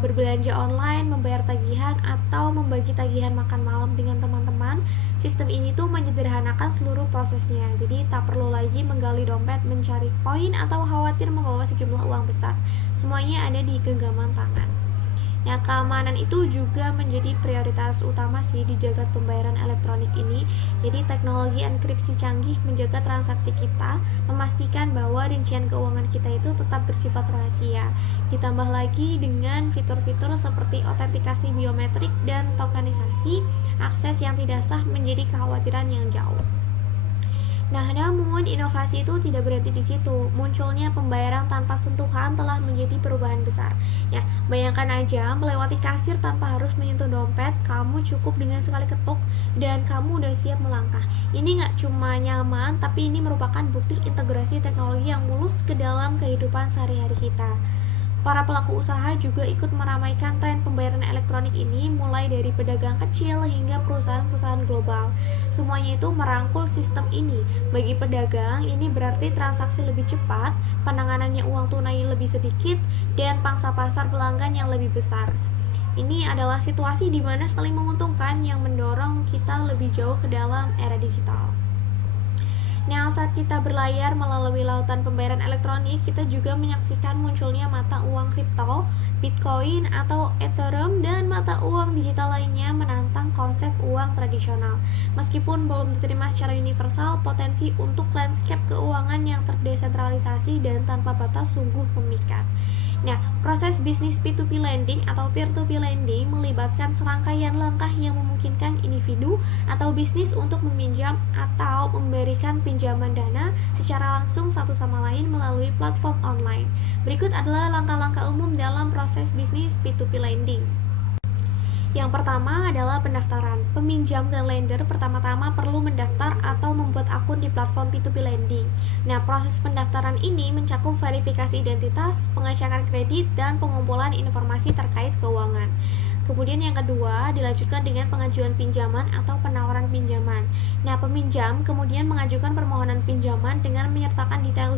berbelanja online, membayar tagihan, atau membagi tagihan makan malam dengan teman-teman, sistem ini tuh menyederhanakan seluruh prosesnya. Jadi tak perlu lagi menggali dompet, mencari koin, atau khawatir membawa sejumlah uang besar. Semuanya ada di genggaman tangan. Nah, keamanan itu juga menjadi prioritas utama sih di jagat pembayaran elektronik ini. Jadi teknologi enkripsi canggih menjaga transaksi kita, memastikan bahwa rincian keuangan kita itu tetap bersifat rahasia. Ditambah lagi dengan fitur-fitur seperti autentikasi biometrik dan tokenisasi, akses yang tidak sah menjadi kekhawatiran yang jauh. Nah, namun inovasi itu tidak berhenti di situ. Munculnya pembayaran tanpa sentuhan telah menjadi perubahan besar. Ya, bayangkan aja melewati kasir tanpa harus menyentuh dompet, kamu cukup dengan sekali ketuk dan kamu udah siap melangkah. Ini nggak cuma nyaman, tapi ini merupakan bukti integrasi teknologi yang mulus ke dalam kehidupan sehari-hari kita. Para pelaku usaha juga ikut meramaikan tren pembayaran elektronik ini, mulai dari pedagang kecil hingga perusahaan-perusahaan global. Semuanya itu merangkul sistem ini. Bagi pedagang, ini berarti transaksi lebih cepat, penanganannya uang tunai lebih sedikit, dan pangsa pasar pelanggan yang lebih besar. Ini adalah situasi di mana saling menguntungkan yang mendorong kita lebih jauh ke dalam era digital. Nah, saat kita berlayar melalui lautan pembayaran elektronik, kita juga menyaksikan munculnya mata uang kripto, Bitcoin atau Ethereum, dan mata uang digital lainnya menantang konsep uang tradisional. Meskipun belum diterima secara universal, potensi untuk landscape keuangan yang terdesentralisasi dan tanpa batas sungguh memikat. Nah, proses bisnis P2P lending atau peer-to-peer lending melibatkan serangkaian langkah yang memungkinkan individu atau bisnis untuk meminjam atau memberikan pinjaman dana secara langsung satu sama lain melalui platform online. Berikut adalah langkah-langkah umum dalam proses bisnis P2P lending. Yang pertama adalah pendaftaran. Peminjam dan lender pertama-tama perlu mendaftar atau membuat akun di platform P2P lending. Nah, proses pendaftaran ini mencakup verifikasi identitas, pengecekan kredit, dan pengumpulan informasi terkait keuangan. Kemudian yang kedua, dilanjutkan dengan pengajuan pinjaman atau penawaran pinjaman. Nah, peminjam kemudian mengajukan permohonan pinjaman dengan menyertakan detail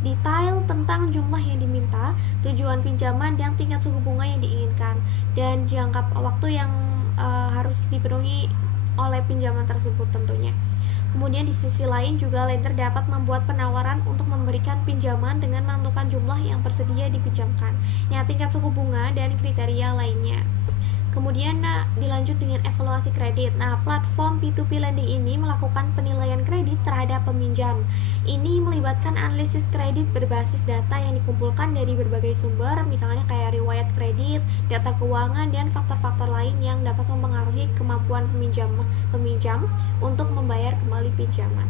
detail tentang jumlah yang diminta, tujuan pinjaman, dan tingkat suku bunga yang diinginkan, dan jangka waktu yang harus dipenuhi oleh pinjaman tersebut tentunya. Kemudian di sisi lain juga lender dapat membuat penawaran untuk memberikan pinjaman dengan menentukan jumlah yang bersedia dipinjamkan, tingkat suku bunga, dan kriteria lainnya. Kemudian dilanjut dengan evaluasi kredit. Platform P2P lending ini melakukan penilaian kredit terhadap peminjam. Ini melibatkan analisis kredit berbasis data yang dikumpulkan dari berbagai sumber, misalnya kayak riwayat kredit, data keuangan, dan faktor-faktor lain yang dapat mempengaruhi kemampuan peminjam untuk membayar kembali pinjaman.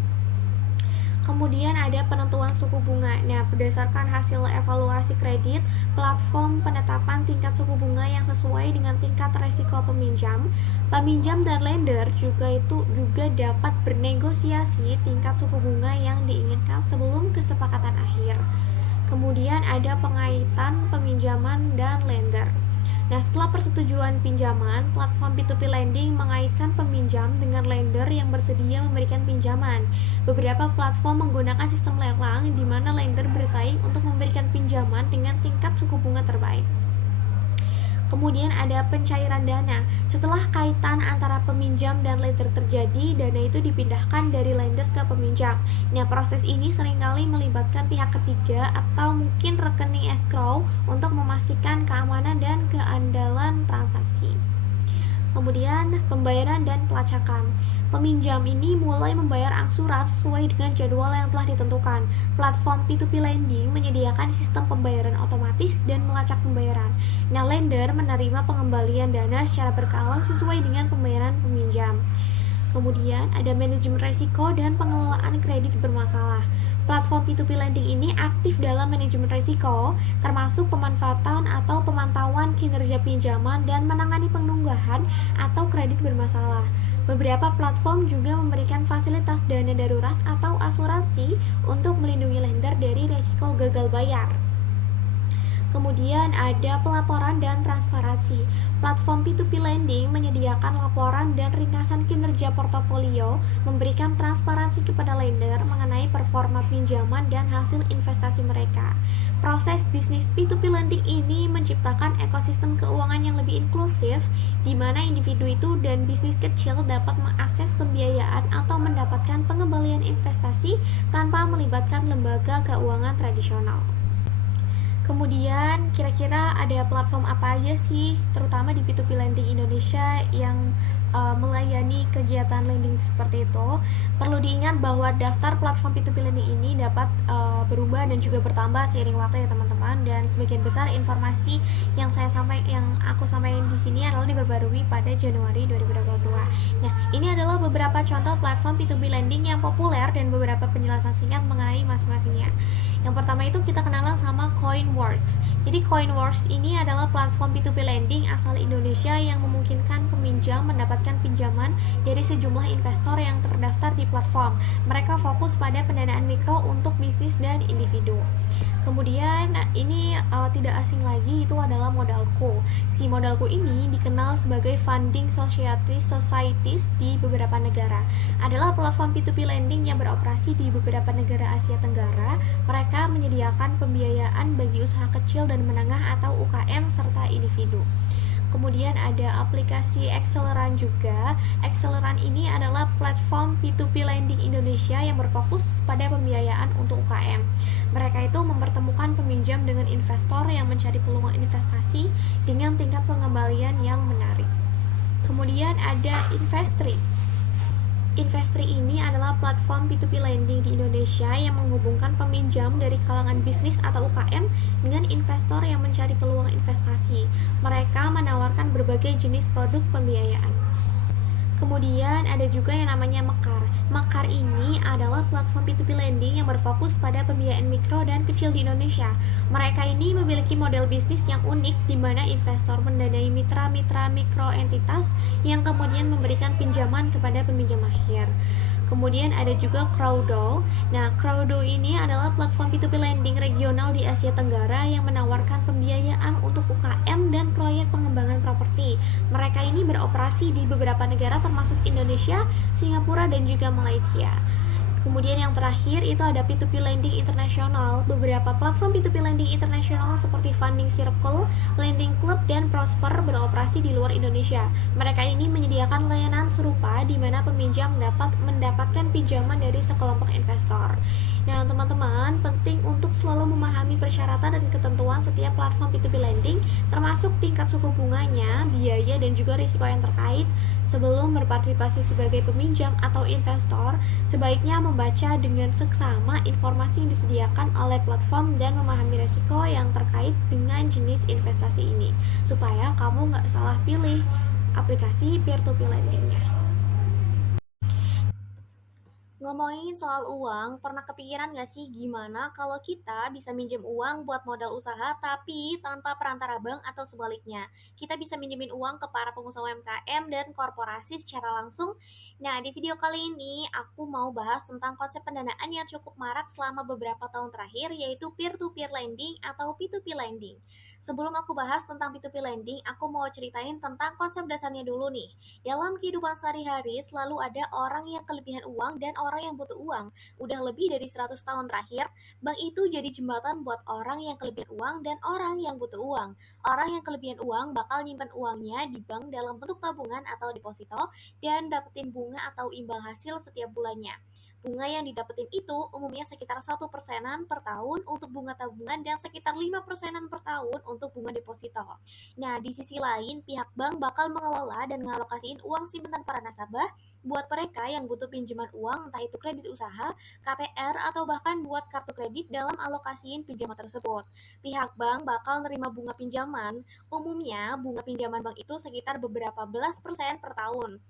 Kemudian ada penentuan suku bunga. Berdasarkan hasil evaluasi kredit, platform penetapan tingkat suku bunga yang sesuai dengan tingkat resiko peminjam dan lender juga dapat bernegosiasi tingkat suku bunga yang diinginkan sebelum kesepakatan akhir. Kemudian ada pengaitan peminjaman dan lender. Setelah persetujuan pinjaman, platform P2P lending mengaitkan peminjam dengan lender yang bersedia memberikan pinjaman. Beberapa platform menggunakan sistem lelang di mana lender bersaing untuk memberikan pinjaman dengan tingkat suku bunga terbaik. Kemudian ada pencairan dana. Setelah kaitan antara peminjam dan lender terjadi, dana itu dipindahkan dari lender ke peminjam. Proses ini seringkali melibatkan pihak ketiga atau mungkin rekening escrow untuk memastikan keamanan dan keandalan transaksi. Kemudian pembayaran dan pelacakan. Peminjam ini mulai membayar angsuran sesuai dengan jadwal yang telah ditentukan. Platform P2P lending menyediakan sistem pembayaran otomatis dan melacak pembayaran. Lender menerima pengembalian dana secara berkala sesuai dengan pembayaran peminjam. Kemudian ada manajemen risiko dan pengelolaan kredit bermasalah. Platform P2P lending ini aktif dalam manajemen risiko, termasuk pemanfaatan atau pemantauan kinerja pinjaman dan menangani penunggahan atau kredit bermasalah. Beberapa platform juga memberikan fasilitas dana darurat atau asuransi untuk melindungi lender dari risiko gagal bayar. Kemudian ada pelaporan dan transparansi. Platform P2P lending menyediakan laporan dan ringkasan kinerja portofolio, memberikan transparansi kepada lender mengenai performa pinjaman dan hasil investasi mereka. Proses bisnis P2P lending ini menciptakan ekosistem keuangan yang lebih inklusif, di mana individu itu dan bisnis kecil dapat mengakses pembiayaan atau mendapatkan pengembalian investasi tanpa melibatkan lembaga keuangan tradisional. Kemudian kira-kira ada platform apa aja sih, terutama di P2P lending Indonesia yang melayani kegiatan lending seperti itu? Perlu diingat bahwa daftar platform P2P lending ini dapat berubah dan juga bertambah seiring waktu ya teman-teman, dan sebagian besar informasi yang aku sampaikan di sini adalah diperbarui pada Januari 2022. Ini adalah beberapa contoh platform P2P lending yang populer dan beberapa penjelasan singkat mengenai masing-masingnya. Yang pertama itu kita kenalan sama Coinworks. Jadi Coinworks ini adalah platform P2P lending asal Indonesia yang memungkinkan peminjam mendapatkan pinjaman dari sejumlah investor yang terdaftar di platform. Mereka fokus pada pendanaan mikro untuk bisnis dan individu. Kemudian ini tidak asing lagi, itu adalah Modalku. Si Modalku ini dikenal sebagai funding societies di beberapa negara. Adalah platform P2P lending yang beroperasi di beberapa negara Asia Tenggara. Mereka menyediakan pembiayaan bagi usaha kecil dan menengah atau UKM serta individu. Kemudian ada aplikasi Acceleran juga. Acceleran ini adalah platform P2P lending Indonesia yang berfokus pada pembiayaan untuk UKM. Mereka itu mempertemukan peminjam dengan investor yang mencari peluang investasi dengan tingkat pengembalian yang menarik. Kemudian ada Investri. Investri ini adalah platform P2P lending di Indonesia yang menghubungkan peminjam dari kalangan bisnis atau UKM dengan investor yang mencari peluang investasi. Mereka menawarkan berbagai jenis produk pembiayaan. Kemudian ada juga yang namanya Mekar. Mekar ini adalah platform P2P lending yang berfokus pada pembiayaan mikro dan kecil di Indonesia. Mereka ini memiliki model bisnis yang unik di mana investor mendanai mitra-mitra mikro entitas yang kemudian memberikan pinjaman kepada peminjam akhir. Kemudian ada juga Crowdo. Crowdo ini adalah platform P2P lending regional di Asia Tenggara yang menawarkan pembiayaan untuk UKM dan proyek pengembangan properti. Mereka ini beroperasi di beberapa negara termasuk Indonesia, Singapura, dan juga Malaysia. Kemudian yang terakhir itu ada P2P lending internasional. Beberapa platform P2P lending internasional seperti Funding Circle, Lending Club, dan Prosper beroperasi di luar Indonesia. Mereka ini menyediakan layanan serupa di mana peminjam dapat mendapatkan pinjaman dari sekelompok investor. Nah, teman-teman, penting untuk selalu memahami persyaratan dan ketentuan setiap platform P2P lending, termasuk tingkat suku bunganya, biaya, dan juga risiko yang terkait. Sebelum berpartisipasi sebagai peminjam atau investor, sebaiknya membaca dengan seksama informasi yang disediakan oleh platform dan memahami risiko yang terkait dengan jenis investasi ini, supaya kamu nggak salah pilih aplikasi peer-to-peer lendingnya. Ngomongin soal uang, pernah kepikiran gak sih gimana kalau kita bisa minjem uang buat modal usaha tapi tanpa perantara bank atau sebaliknya? Kita bisa minjemin uang ke para pengusaha UMKM dan korporasi secara langsung. Nah, di video kali ini aku mau bahas tentang konsep pendanaan yang cukup marak selama beberapa tahun terakhir, yaitu peer-to-peer lending atau P2P lending. Sebelum aku bahas tentang P2P lending, aku mau ceritain tentang konsep dasarnya dulu nih. Dalam kehidupan sehari-hari selalu ada orang yang kelebihan uang dan orang yang butuh uang. Udah lebih dari 100 tahun terakhir, bank itu jadi jembatan buat orang yang kelebihan uang dan orang yang butuh uang. Orang yang kelebihan uang bakal nyimpan uangnya di bank dalam bentuk tabungan atau deposito dan dapetin bunga atau imbal hasil setiap bulannya. Bunga yang didapetin itu umumnya sekitar 1%-an per tahun untuk bunga tabungan dan sekitar 5%-an per tahun untuk bunga deposito. Nah, di sisi lain, pihak bank bakal mengelola dan ngalokasiin uang simpanan para nasabah buat mereka yang butuh pinjaman uang, entah itu kredit usaha, KPR, atau bahkan buat kartu kredit dalam alokasiin pinjaman tersebut. Pihak bank bakal nerima bunga pinjaman, umumnya bunga pinjaman bank itu sekitar beberapa belas persen per tahun.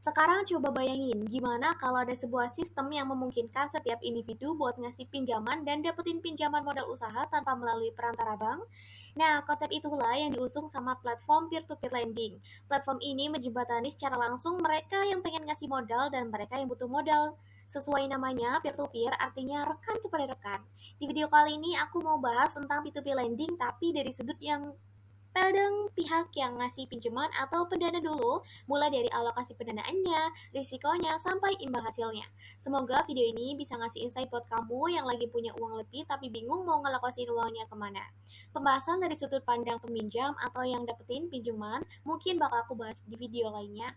Sekarang coba bayangin, gimana kalau ada sebuah sistem yang memungkinkan setiap individu buat ngasih pinjaman dan dapetin pinjaman modal usaha tanpa melalui perantara bank? Nah, konsep itulah yang diusung sama platform peer-to-peer lending. Platform ini menjembatani secara langsung mereka yang pengen ngasih modal dan mereka yang butuh modal. Sesuai namanya, peer-to-peer artinya rekan kepada rekan. Di video kali ini aku mau bahas tentang P2P lending tapi dari sudut yang kadang pihak yang ngasih pinjaman atau pendana dulu, mulai dari alokasi pendanaannya, risikonya, sampai imbal hasilnya. Semoga video ini bisa ngasih insight buat kamu yang lagi punya uang lebih tapi bingung mau ngalokasiin uangnya kemana. Pembahasan dari sudut pandang peminjam atau yang dapetin pinjaman mungkin bakal aku bahas di video lainnya.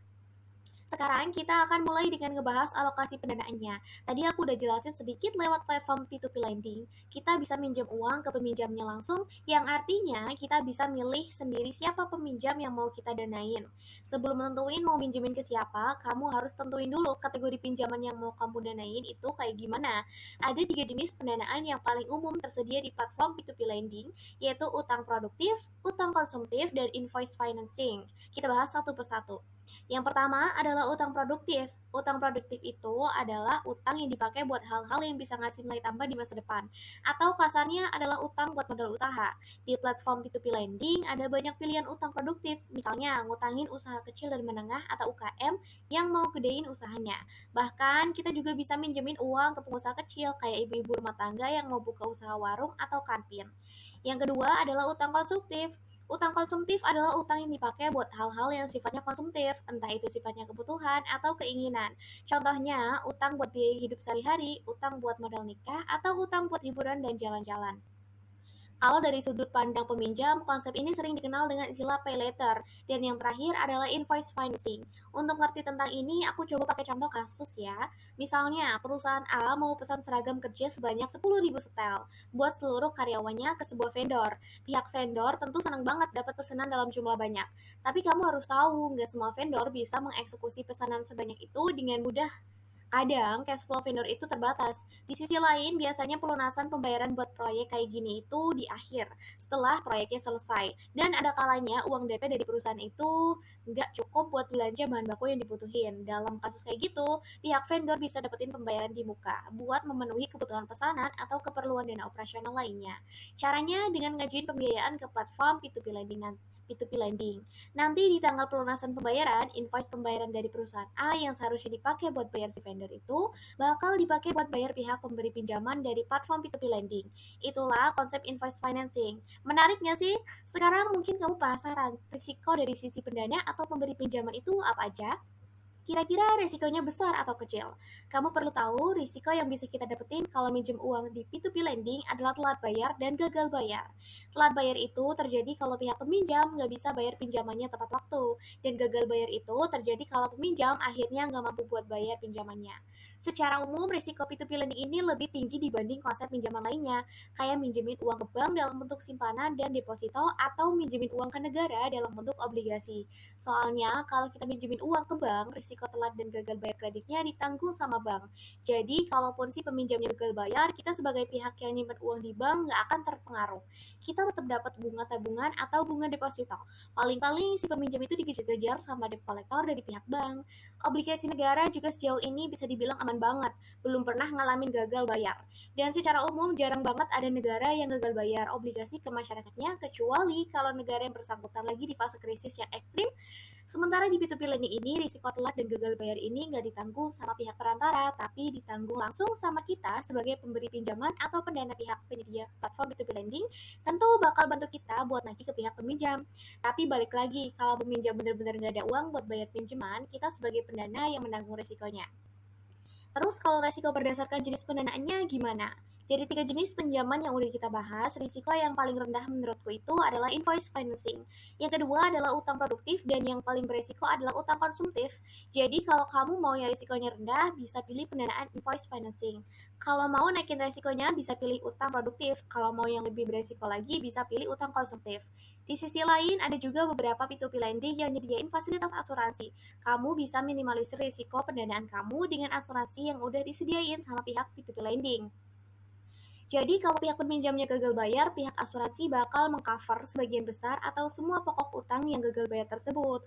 Sekarang kita akan mulai dengan ngebahas alokasi pendanaannya. Tadi aku udah jelasin sedikit lewat platform P2P lending. Kita bisa minjem uang ke peminjamnya langsung, yang artinya kita bisa milih sendiri siapa peminjam yang mau kita danain. Sebelum menentuin mau minjemin ke siapa, kamu harus tentuin dulu kategori pinjaman yang mau kamu danain itu kayak gimana. Ada 3 jenis pendanaan yang paling umum tersedia di platform P2P lending, yaitu utang produktif, utang konsumtif, dan invoice financing. Kita bahas satu persatu. Yang pertama adalah utang produktif. Utang produktif itu adalah utang yang dipakai buat hal-hal yang bisa ngasih nilai tambah di masa depan. Atau kasarnya adalah utang buat modal usaha. Di platform P2P lending ada banyak pilihan utang produktif. Misalnya ngutangin usaha kecil dan menengah atau UKM yang mau gedein usahanya. Bahkan kita juga bisa minjemin uang ke pengusaha kecil kayak ibu-ibu rumah tangga yang mau buka usaha warung atau kantin. Yang kedua adalah utang konsumtif. Utang konsumtif adalah utang yang dipakai buat hal-hal yang sifatnya konsumtif, entah itu sifatnya kebutuhan atau keinginan. Contohnya, utang buat biaya hidup sehari-hari, utang buat modal nikah, atau utang buat hiburan dan jalan-jalan. Kalau dari sudut pandang peminjam, konsep ini sering dikenal dengan istilah pay later. Dan yang terakhir adalah invoice financing. Untuk ngerti tentang ini, aku coba pakai contoh kasus ya. Misalnya, perusahaan A mau pesan seragam kerja sebanyak 10.000 setel buat seluruh karyawannya ke sebuah vendor. Pihak vendor tentu senang banget dapat pesanan dalam jumlah banyak. Tapi kamu harus tahu, nggak semua vendor bisa mengeksekusi pesanan sebanyak itu dengan mudah. Kadang cash flow vendor itu terbatas. Di sisi lain, biasanya pelunasan pembayaran buat proyek kayak gini itu di akhir, setelah proyeknya selesai. Dan ada kalanya uang DP dari perusahaan itu nggak cukup buat belanja bahan baku yang dibutuhin. Dalam kasus kayak gitu, pihak vendor bisa dapetin pembayaran di muka buat memenuhi kebutuhan pesanan atau keperluan dana operasional lainnya. Caranya dengan ngajuin pembiayaan ke platform P2P lending P2P lending. Nanti di tanggal pelunasan pembayaran, invoice pembayaran dari perusahaan A yang seharusnya dipakai buat bayar si vendor itu bakal dipakai buat bayar pihak pemberi pinjaman dari platform P2P lending. Itulah konsep invoice financing. Menarik nggak sih? Sekarang mungkin kamu penasaran, risiko dari sisi pendana atau pemberi pinjaman itu apa aja? Kira-kira risikonya besar atau kecil? Kamu perlu tahu risiko yang bisa kita dapetin kalau minjem uang di P2P lending adalah telat bayar dan gagal bayar. Telat bayar itu terjadi kalau pihak peminjam nggak bisa bayar pinjamannya tepat waktu. Dan gagal bayar itu terjadi kalau peminjam akhirnya nggak mampu buat bayar pinjamannya. Secara umum, risiko P2P lending ini lebih tinggi dibanding konsep pinjaman lainnya, kayak minjemin uang ke bank dalam bentuk simpanan dan deposito atau minjemin uang ke negara dalam bentuk obligasi. Soalnya, kalau kita minjemin uang ke bank, risiko telat dan gagal bayar kreditnya ditanggung sama bank. Jadi, kalaupun si peminjamnya gagal bayar, kita sebagai pihak yang nyimpen uang di bank nggak akan terpengaruh. Kita tetap dapat bunga tabungan atau bunga deposito. Paling-paling si peminjam itu dikejar-kejar sama debt collector dari pihak bank. Obligasi negara juga sejauh ini bisa dibilang aman banget, belum pernah ngalamin gagal bayar. Dan secara umum jarang banget ada negara yang gagal bayar obligasi ke masyarakatnya, kecuali kalau negara yang bersangkutan lagi di fase krisis yang ekstrim. Sementara di P2P lending ini, risiko telat dan gagal bayar ini nggak ditanggung sama pihak perantara, tapi ditanggung langsung sama kita sebagai pemberi pinjaman atau pendana. Pihak penyedia platform P2P lending tentu bakal bantu kita buat nagih ke pihak peminjam. Tapi balik lagi, kalau peminjam benar-benar nggak ada uang buat bayar pinjaman, kita sebagai pendana yang menanggung risikonya. Terus kalau resiko berdasarkan jenis pendanaannya gimana? Dari 3 jenis pinjaman yang udah kita bahas, risiko yang paling rendah menurutku itu adalah invoice financing. Yang kedua adalah utang produktif dan yang paling beresiko adalah utang konsumtif. Jadi kalau kamu mau yang risikonya rendah, bisa pilih pendanaan invoice financing. Kalau mau naikin resikonya, bisa pilih utang produktif. Kalau mau yang lebih beresiko lagi, bisa pilih utang konsumtif. Di sisi lain, ada juga beberapa P2P lending yang nyediain fasilitas asuransi. Kamu bisa minimalisir risiko pendanaan kamu dengan asuransi yang udah disediain sama pihak P2P lending. Jadi kalau pihak peminjamnya gagal bayar, pihak asuransi bakal mengcover sebagian besar atau semua pokok utang yang gagal bayar tersebut.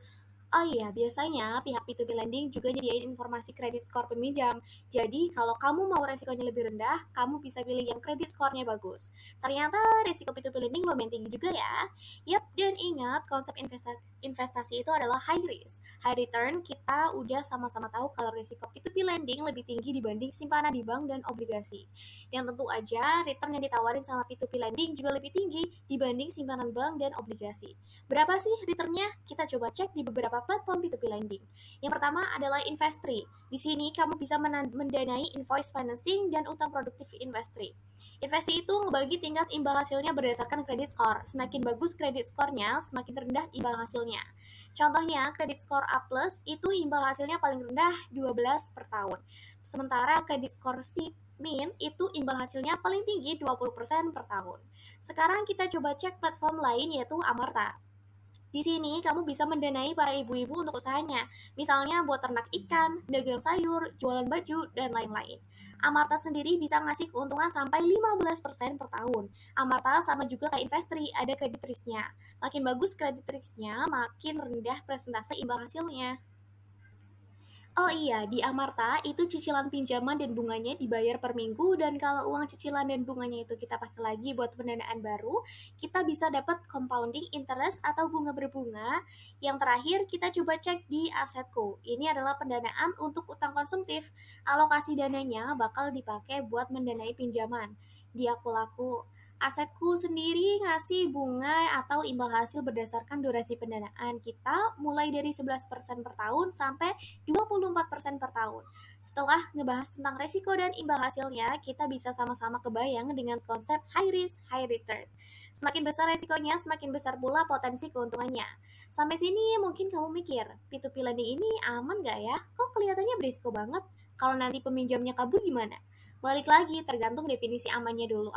Oh iya, biasanya pihak P2P lending juga nyediain informasi kredit skor peminjam. Jadi, kalau kamu mau resikonya lebih rendah, kamu bisa pilih yang kredit skornya bagus. Ternyata resiko P2P lending lumayan tinggi juga ya. Yap, dan ingat konsep investasi itu adalah high risk. High return, kita udah sama-sama tahu kalau resiko P2P lending lebih tinggi dibanding simpanan di bank dan obligasi. Dan tentu aja, return yang ditawarin sama P2P lending juga lebih tinggi dibanding simpanan bank dan obligasi. Berapa sih returnnya? Kita coba cek di beberapa platform P2P lending. Yang pertama adalah Investri. Di sini kamu bisa mendanai invoice financing dan utang produktif Investri. Investri itu ngebagi tingkat imbal hasilnya berdasarkan kredit skor. Semakin bagus kredit skornya, semakin rendah imbal hasilnya. Contohnya, kredit skor A+, itu imbal hasilnya paling rendah 12 per tahun. Sementara kredit skor C- itu imbal hasilnya paling tinggi 20% per tahun. Sekarang kita coba cek platform lain yaitu Amarta. Di sini kamu bisa mendanai para ibu-ibu untuk usahanya, misalnya buat ternak ikan, dagang sayur, jualan baju, dan lain-lain. Amarta sendiri bisa ngasih keuntungan sampai 15% per tahun. Amarta sama juga kayak Investri, ada kredit risknya. Makin bagus kredit risknya, makin rendah persentase imbal hasilnya. Oh iya, di Amarta itu cicilan pinjaman dan bunganya dibayar per minggu, dan kalau uang cicilan dan bunganya itu kita pakai lagi buat pendanaan baru, kita bisa dapat compounding interest atau bunga berbunga. Yang terakhir kita coba cek di Asetco. Ini adalah pendanaan untuk utang konsumtif. Alokasi dananya bakal dipakai buat mendanai pinjaman. Di Aku Laku, Asetku sendiri ngasih bunga atau imbal hasil berdasarkan durasi pendanaan kita mulai dari 11% per tahun sampai 24% per tahun. Setelah ngebahas tentang resiko dan imbal hasilnya, kita bisa sama-sama kebayang dengan konsep high risk, high return. Semakin besar resikonya, semakin besar pula potensi keuntungannya. Sampai sini mungkin kamu mikir, P2P lending ini aman gak ya? Kok kelihatannya berisiko banget? Kalau nanti peminjamnya kabur gimana? Balik lagi, tergantung definisi amannya dulu.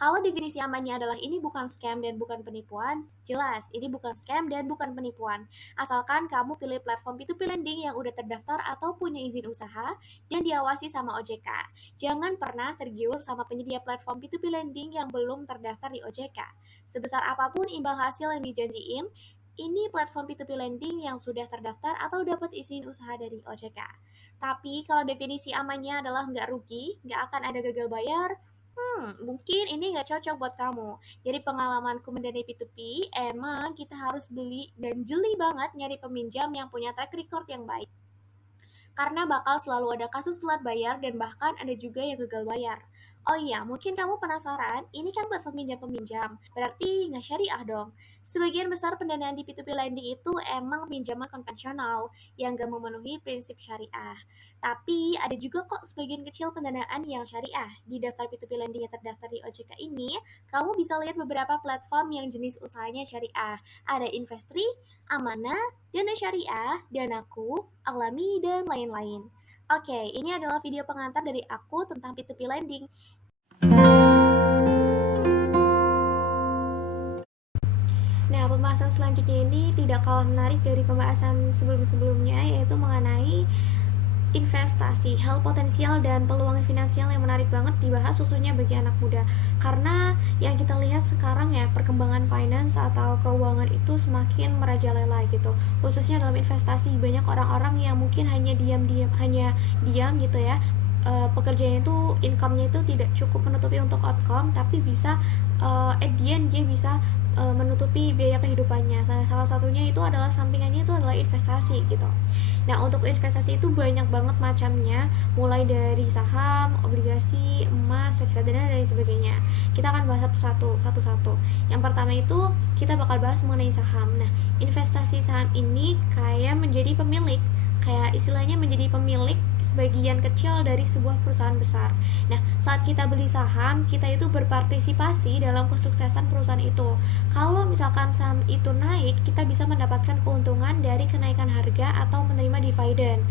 Kalau definisi amannya adalah ini bukan scam dan bukan penipuan, jelas ini bukan scam dan bukan penipuan. Asalkan kamu pilih platform P2P lending yang udah terdaftar atau punya izin usaha dan diawasi sama OJK. Jangan pernah tergiur sama penyedia platform P2P lending yang belum terdaftar di OJK. Sebesar apapun imbal hasil yang dijanjiin, ini platform P2P lending yang sudah terdaftar atau dapat izin usaha dari OJK. Tapi kalau definisi amannya adalah nggak rugi, nggak akan ada gagal bayar, mungkin ini nggak cocok buat kamu. Dari pengalamanku mendanai P2P, emang kita harus beli dan jeli banget nyari peminjam yang punya track record yang baik. Karena bakal selalu ada kasus telat bayar dan bahkan ada juga yang gagal bayar. Oh iya, mungkin kamu penasaran, ini kan platform pinjam-peminjam, berarti nggak syariah dong. Sebagian besar pendanaan di P2P lending itu emang pinjaman konvensional yang nggak memenuhi prinsip syariah. Tapi ada juga kok sebagian kecil pendanaan yang syariah. Di daftar P2P lending yang terdaftar di OJK ini, kamu bisa lihat beberapa platform yang jenis usahanya syariah. Ada Investri, Amanah, Dana Syariah, Danaku, Alami, dan lain-lain. Oke, ini adalah video pengantar dari aku tentang P2P lending. Nah, pembahasan selanjutnya ini tidak kalah menarik dari pembahasan sebelum-sebelumnya, yaitu mengenai investasi, hal potensial dan peluang finansial yang menarik banget dibahas khususnya bagi anak muda. Karena yang kita lihat sekarang ya, perkembangan finance atau keuangan itu semakin merajalela gitu. Khususnya dalam investasi, banyak orang-orang yang mungkin hanya diam gitu ya. Pekerjaannya itu, income-nya itu tidak cukup menutupi untuk outcome, tapi bisa at the end dia bisa menutupi biaya kehidupannya. Salah satunya itu adalah sampingannya itu adalah investasi gitu. Nah, untuk investasi itu banyak banget macamnya, mulai dari saham, obligasi, emas, reksadana, dan sebagainya. Kita akan bahas satu-satu. Yang pertama itu kita bakal bahas mengenai saham. Nah, investasi saham ini kayak menjadi pemilik, kayak istilahnya menjadi pemilik sebagian kecil dari sebuah perusahaan besar. Nah, saat kita beli saham, kita itu berpartisipasi dalam kesuksesan perusahaan itu. Kalau misalkan saham itu naik, kita bisa mendapatkan keuntungan dari kenaikan harga atau menerima dividen.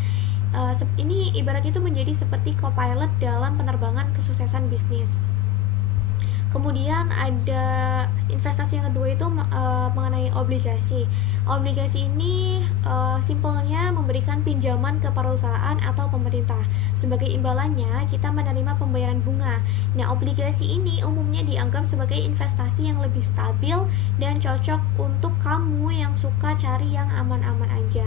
Ini ibarat itu menjadi seperti co-pilot dalam penerbangan kesuksesan bisnis. Kemudian ada investasi yang kedua itu mengenai obligasi. Obligasi ini simpelnya memberikan pinjaman ke perusahaan atau pemerintah. Sebagai imbalannya, kita menerima pembayaran bunga. Nah, obligasi ini umumnya dianggap sebagai investasi yang lebih stabil dan cocok untuk kamu yang suka cari yang aman-aman aja.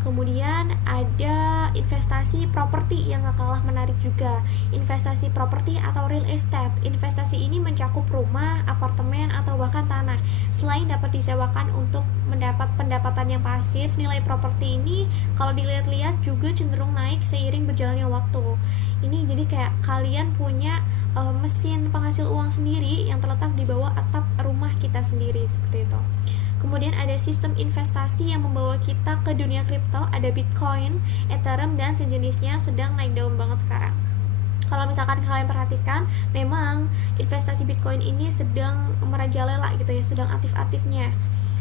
Kemudian ada investasi properti yang gak kalah menarik juga. Investasi properti atau real estate. Investasi ini mencakup rumah, apartemen, atau bahkan tanah. Selain dapat disewakan untuk mendapat pendapatan yang pasif, nilai properti ini kalau dilihat-lihat juga cenderung naik seiring berjalannya waktu. Ini jadi kayak kalian punya mesin penghasil uang sendiri yang terletak di bawah atap rumah kita sendiri, seperti itu. Kemudian ada sistem investasi yang membawa kita ke dunia kripto, ada Bitcoin, Ethereum, dan sejenisnya sedang naik daun banget sekarang. Kalau misalkan kalian perhatikan, memang investasi Bitcoin ini sedang merajalela gitu ya, sedang aktif-aktifnya.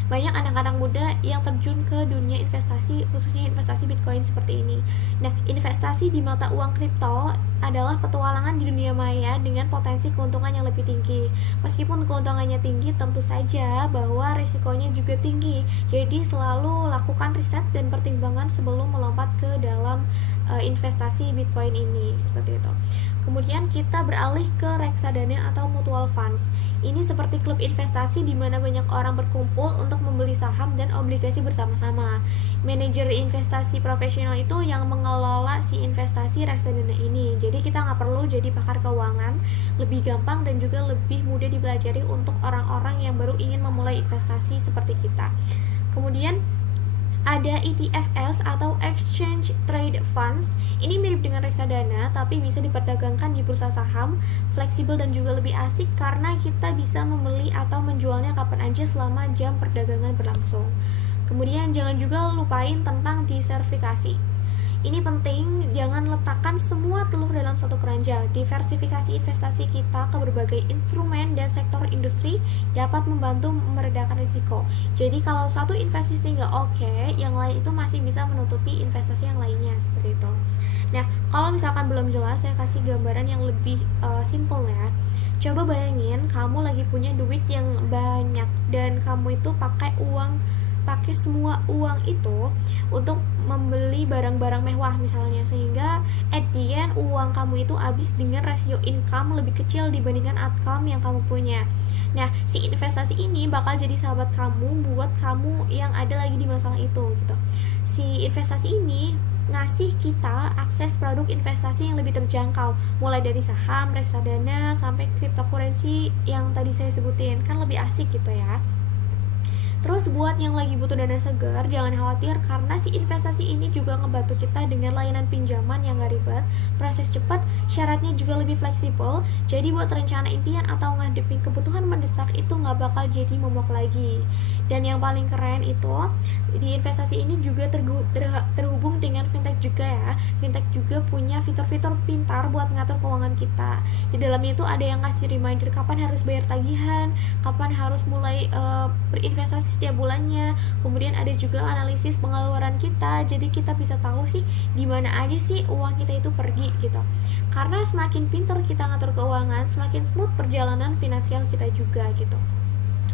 Banyak anak-anak muda yang terjun ke dunia investasi, khususnya investasi Bitcoin seperti ini. Nah, investasi di mata uang kripto adalah petualangan di dunia maya dengan potensi keuntungan yang lebih tinggi. Meskipun keuntungannya tinggi, tentu saja bahwa risikonya juga tinggi. Jadi selalu lakukan riset dan pertimbangan sebelum melompat ke dalam investasi Bitcoin ini, seperti itu. Kemudian kita beralih ke reksadana atau mutual funds. Ini seperti klub investasi di mana banyak orang berkumpul untuk membeli saham dan obligasi bersama-sama. Manajer investasi profesional itu yang mengelola si investasi reksadana ini. Jadi kita nggak perlu jadi pakar keuangan, lebih gampang dan juga lebih mudah dipelajari untuk orang-orang yang baru ingin memulai investasi seperti kita. Kemudian ada ETFs atau Exchange Trade Funds. Ini mirip dengan reksadana tapi bisa diperdagangkan di bursa saham, fleksibel dan juga lebih asik karena kita bisa membeli atau menjualnya kapan aja selama jam perdagangan berlangsung. Kemudian jangan juga lupain tentang diversifikasi. Ini penting, jangan letakkan semua telur dalam satu keranjang. Diversifikasi investasi kita ke berbagai instrumen dan sektor industri dapat membantu meredakan risiko. Jadi kalau satu investasi nggak oke, yang lain itu masih bisa menutupi investasi yang lainnya, seperti itu. Nah, kalau misalkan belum jelas, saya kasih gambaran yang lebih simple ya. Coba bayangin kamu lagi punya duit yang banyak dan kamu itu pakai semua uang itu untuk membeli barang-barang mewah misalnya, sehingga at the end uang kamu itu habis dengan rasio income lebih kecil dibandingkan outcome yang kamu punya. Nah, si investasi ini bakal jadi sahabat kamu buat kamu yang ada lagi di masalah itu gitu. Si investasi ini ngasih kita akses produk investasi yang lebih terjangkau, mulai dari saham, reksadana, sampai cryptocurrency yang tadi saya sebutin, kan lebih asik gitu ya. Terus buat yang lagi butuh dana segar, jangan khawatir karena si investasi ini juga ngebantu kita dengan layanan pinjaman yang gak ribet, proses cepat, syaratnya juga lebih fleksibel. Jadi buat rencana impian atau ngadepin kebutuhan mendesak itu gak bakal jadi momok lagi. Dan yang paling keren itu di investasi ini juga terhubung dengan fintech juga ya. Fintech juga punya fitur-fitur pintar buat ngatur keuangan kita. Di dalamnya itu ada yang ngasih reminder kapan harus bayar tagihan, kapan harus mulai berinvestasi setiap bulannya. Kemudian ada juga analisis pengeluaran kita, jadi kita bisa tahu sih di mana aja sih uang kita itu pergi gitu. Karena semakin pintar kita ngatur keuangan, semakin smooth perjalanan finansial kita juga gitu.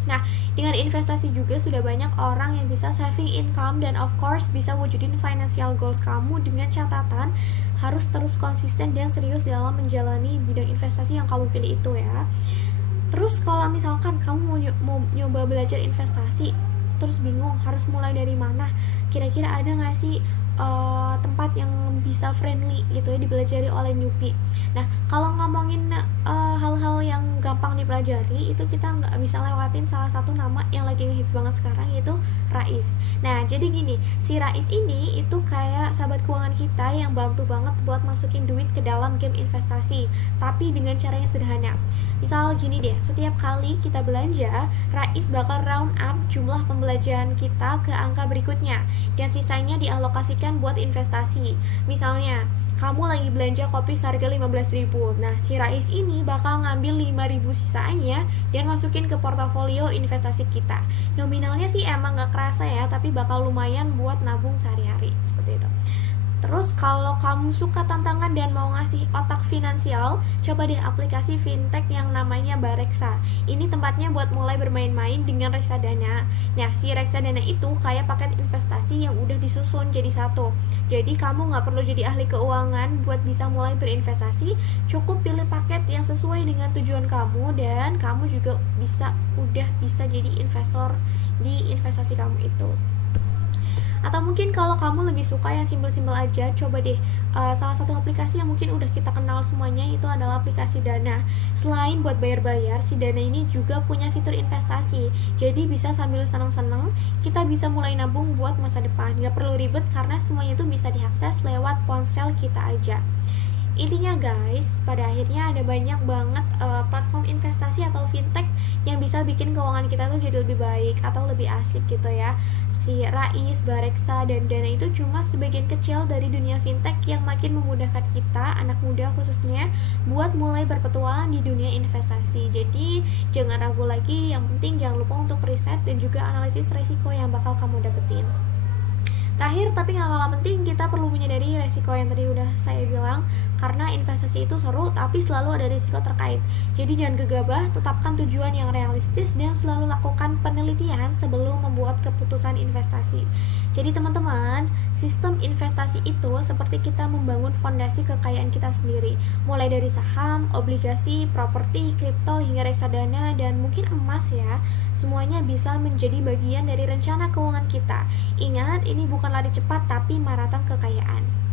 Nah, dengan investasi juga sudah banyak orang yang bisa saving income dan of course bisa wujudin financial goals kamu dengan catatan harus terus konsisten dan serius dalam menjalani bidang investasi yang kamu pilih itu ya. Terus kalau misalkan kamu mau nyoba belajar investasi, terus bingung harus mulai dari mana, kira-kira ada nggak sih tempat yang bisa friendly gitu ya dipelajari oleh newbie. Nah, kalau ngomongin hal-hal yang gampang dipelajari, itu kita nggak bisa lewatin salah satu nama yang lagi ngehits banget sekarang, yaitu Rais. Nah, jadi gini, si Rais ini itu kayak sahabat keuangan kita yang bantu banget buat masukin duit ke dalam game investasi, tapi dengan caranya sederhana. Misal gini deh, setiap kali kita belanja, Rais bakal round up jumlah pembelanjaan kita ke angka berikutnya, dan sisanya dialokasikan buat investasi. Misalnya, kamu lagi belanja kopi seharga 15.000. Nah, si Rais ini bakal ngambil 5.000 sisanya dan masukin ke portofolio investasi kita. Nominalnya sih emang gak kerasa ya, tapi bakal lumayan buat nabung sehari-hari, seperti itu. Terus kalau kamu suka tantangan dan mau ngasih otak finansial, coba deh aplikasi fintech yang namanya Bareksa. Ini tempatnya buat mulai bermain-main dengan reksadana. Nah, si reksadana itu kayak paket investasi yang udah disusun jadi satu. Jadi kamu nggak perlu jadi ahli keuangan buat bisa mulai berinvestasi. Cukup pilih paket yang sesuai dengan tujuan kamu dan kamu juga udah bisa jadi investor di investasi kamu itu. Atau mungkin kalau kamu lebih suka yang simpel-simpel aja, coba deh salah satu aplikasi yang mungkin udah kita kenal semuanya itu adalah aplikasi Dana. Selain buat bayar-bayar, si Dana ini juga punya fitur investasi. Jadi bisa sambil seneng-seneng, kita bisa mulai nabung buat masa depan. Gak perlu ribet karena semuanya itu bisa diakses lewat ponsel kita aja. Intinya guys, pada akhirnya ada banyak banget platform investasi atau fintech yang bisa bikin keuangan kita tuh jadi lebih baik atau lebih asik gitu ya. Si Rais, Bareksa, dan Dana itu cuma sebagian kecil dari dunia fintech yang makin memudahkan kita, anak muda khususnya, buat mulai berpetualang di dunia investasi. Jadi jangan ragu lagi, yang penting jangan lupa untuk riset dan juga analisis resiko yang bakal kamu dapetin. Terakhir tapi gak kalah penting, kita perlu menyadari resiko yang tadi udah saya bilang, karena investasi itu seru tapi selalu ada resiko terkait. Jadi jangan gegabah, tetapkan tujuan yang realistis dan selalu lakukan penelitian sebelum membuat keputusan investasi. Jadi teman-teman, sistem investasi itu seperti kita membangun fondasi kekayaan kita sendiri, mulai dari saham, obligasi, properti, kripto, hingga reksadana, dan mungkin emas ya. Semuanya bisa menjadi bagian dari rencana keuangan kita. Ingat, ini bukan lari cepat tapi maraton kekayaan.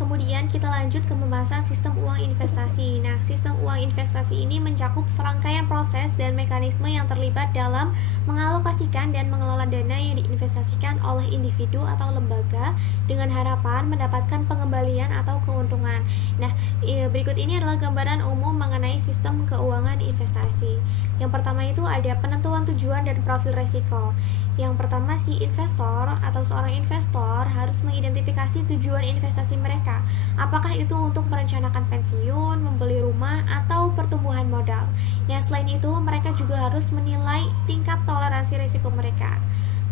Kemudian kita lanjut ke pembahasan sistem uang investasi. Nah, sistem uang investasi ini mencakup serangkaian proses dan mekanisme yang terlibat dalam mengalokasikan dan mengelola dana yang diinvestasikan oleh individu atau lembaga dengan harapan mendapatkan pengembalian atau keuntungan. Nah, berikut ini adalah gambaran umum mengenai sistem keuangan investasi. Yang pertama itu ada penentuan tujuan dan profil resiko. Yang pertama, si investor atau seorang investor harus mengidentifikasi tujuan investasi mereka. Apakah itu untuk merencanakan pensiun, membeli rumah, atau pertumbuhan modal. Nah, selain itu, mereka juga harus menilai tingkat toleransi risiko mereka.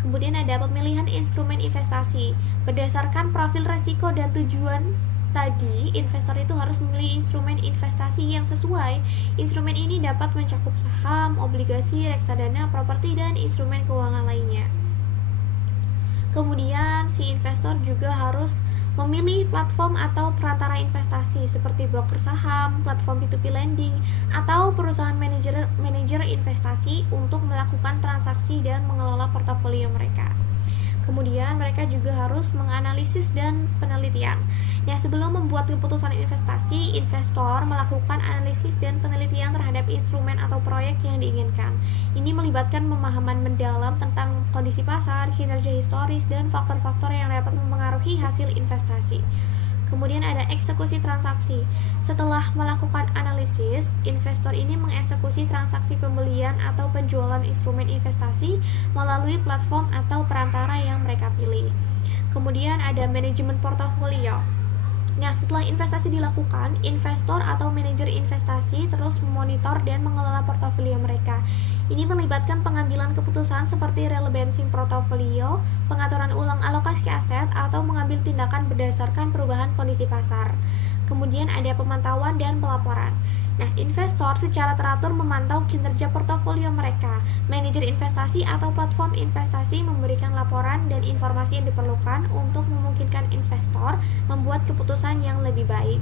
Kemudian ada pemilihan instrumen investasi. Berdasarkan profil risiko dan tujuan tadi, investor itu harus memilih instrumen investasi yang sesuai. Instrumen ini dapat mencakup saham, obligasi, reksadana, properti, dan instrumen keuangan lainnya. Kemudian si investor juga harus memilih platform atau perantara investasi seperti broker saham, platform P2P lending, atau perusahaan manajer investasi untuk melakukan transaksi dan mengelola portofolio mereka. Kemudian mereka juga harus menganalisis dan penelitian. Nah, sebelum membuat keputusan investasi, investor melakukan analisis dan penelitian terhadap instrumen atau proyek yang diinginkan. Ini melibatkan pemahaman mendalam tentang kondisi pasar, kinerja historis, dan faktor-faktor yang dapat mempengaruhi hasil investasi. Kemudian ada eksekusi transaksi. Setelah melakukan analisis, investor ini mengeksekusi transaksi pembelian atau penjualan instrumen investasi melalui platform atau perantara yang mereka pilih. Kemudian ada manajemen portofolio. Nah, setelah investasi dilakukan, investor atau manajer investasi terus memonitor dan mengelola portofolio mereka. Ini melibatkan pengambilan keputusan seperti rebalancing portofolio, pengaturan ulang alokasi aset, atau mengambil tindakan berdasarkan perubahan kondisi pasar. Kemudian ada pemantauan dan pelaporan. Nah, investor secara teratur memantau kinerja portofolio mereka. Manajer investasi atau platform investasi memberikan laporan dan informasi yang diperlukan untuk memungkinkan investor membuat keputusan yang lebih baik.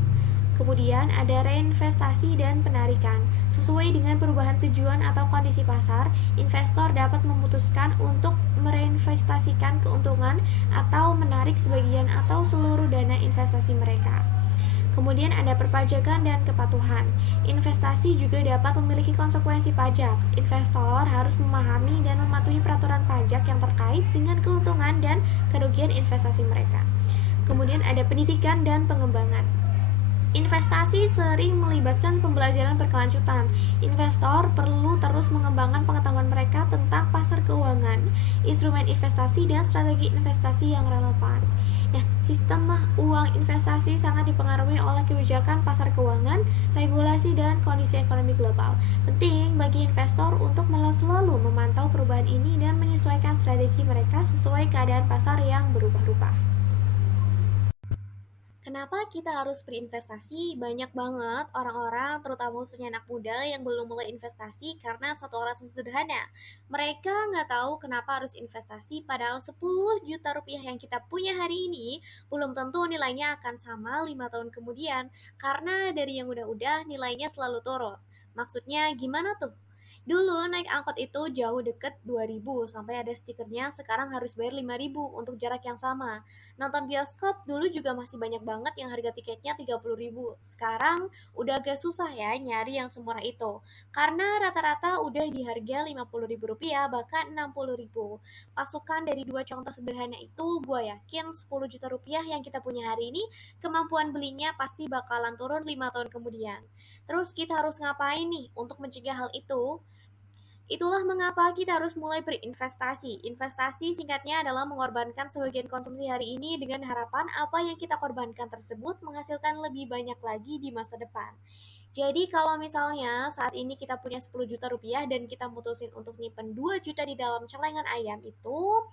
Kemudian ada reinvestasi dan penarikan. Sesuai dengan perubahan tujuan atau kondisi pasar, investor dapat memutuskan untuk mereinvestasikan keuntungan atau menarik sebagian atau seluruh dana investasi mereka. Kemudian ada perpajakan dan kepatuhan. Investasi juga dapat memiliki konsekuensi pajak. Investor harus memahami dan mematuhi peraturan pajak yang terkait dengan keuntungan dan kerugian investasi mereka. Kemudian ada pendidikan dan pengembangan. Investasi sering melibatkan pembelajaran berkelanjutan. Investor perlu terus mengembangkan pengetahuan mereka tentang pasar keuangan, instrumen investasi, dan strategi investasi yang relevan. Nah, sistem uang investasi sangat dipengaruhi oleh kebijakan pasar keuangan, regulasi, dan kondisi ekonomi global. Penting bagi investor untuk selalu memantau perubahan ini dan menyesuaikan strategi mereka sesuai keadaan pasar yang berubah-ubah. Kenapa kita harus berinvestasi? Banyak banget orang-orang, terutama khususnya anak muda yang belum mulai investasi karena satu alasan sederhana. Mereka nggak tahu kenapa harus investasi, padahal 10 juta rupiah yang kita punya hari ini belum tentu nilainya akan sama 5 tahun kemudian, karena dari yang udah-udah nilainya selalu turun. Maksudnya gimana tuh? Dulu naik angkot itu jauh deket 2.000 sampai ada stikernya, sekarang harus bayar 5.000 untuk jarak yang sama. Nonton bioskop dulu juga masih banyak banget yang harga tiketnya 30.000. Sekarang udah agak susah ya nyari yang semurah itu. Karena rata-rata udah di harga 50.000 rupiah bahkan 60.000. Pasukan dari dua contoh sederhana itu gue yakin 10 juta rupiah yang kita punya hari ini kemampuan belinya pasti bakalan turun 5 tahun kemudian. Terus kita harus ngapain nih untuk mencegah hal itu? Itulah mengapa kita harus mulai berinvestasi. Investasi singkatnya adalah mengorbankan sebagian konsumsi hari ini dengan harapan apa yang kita korbankan tersebut menghasilkan lebih banyak lagi di masa depan. Jadi kalau misalnya saat ini kita punya 10 juta rupiah dan kita mutusin untuk nyimpen 2 juta di dalam celengan ayam itu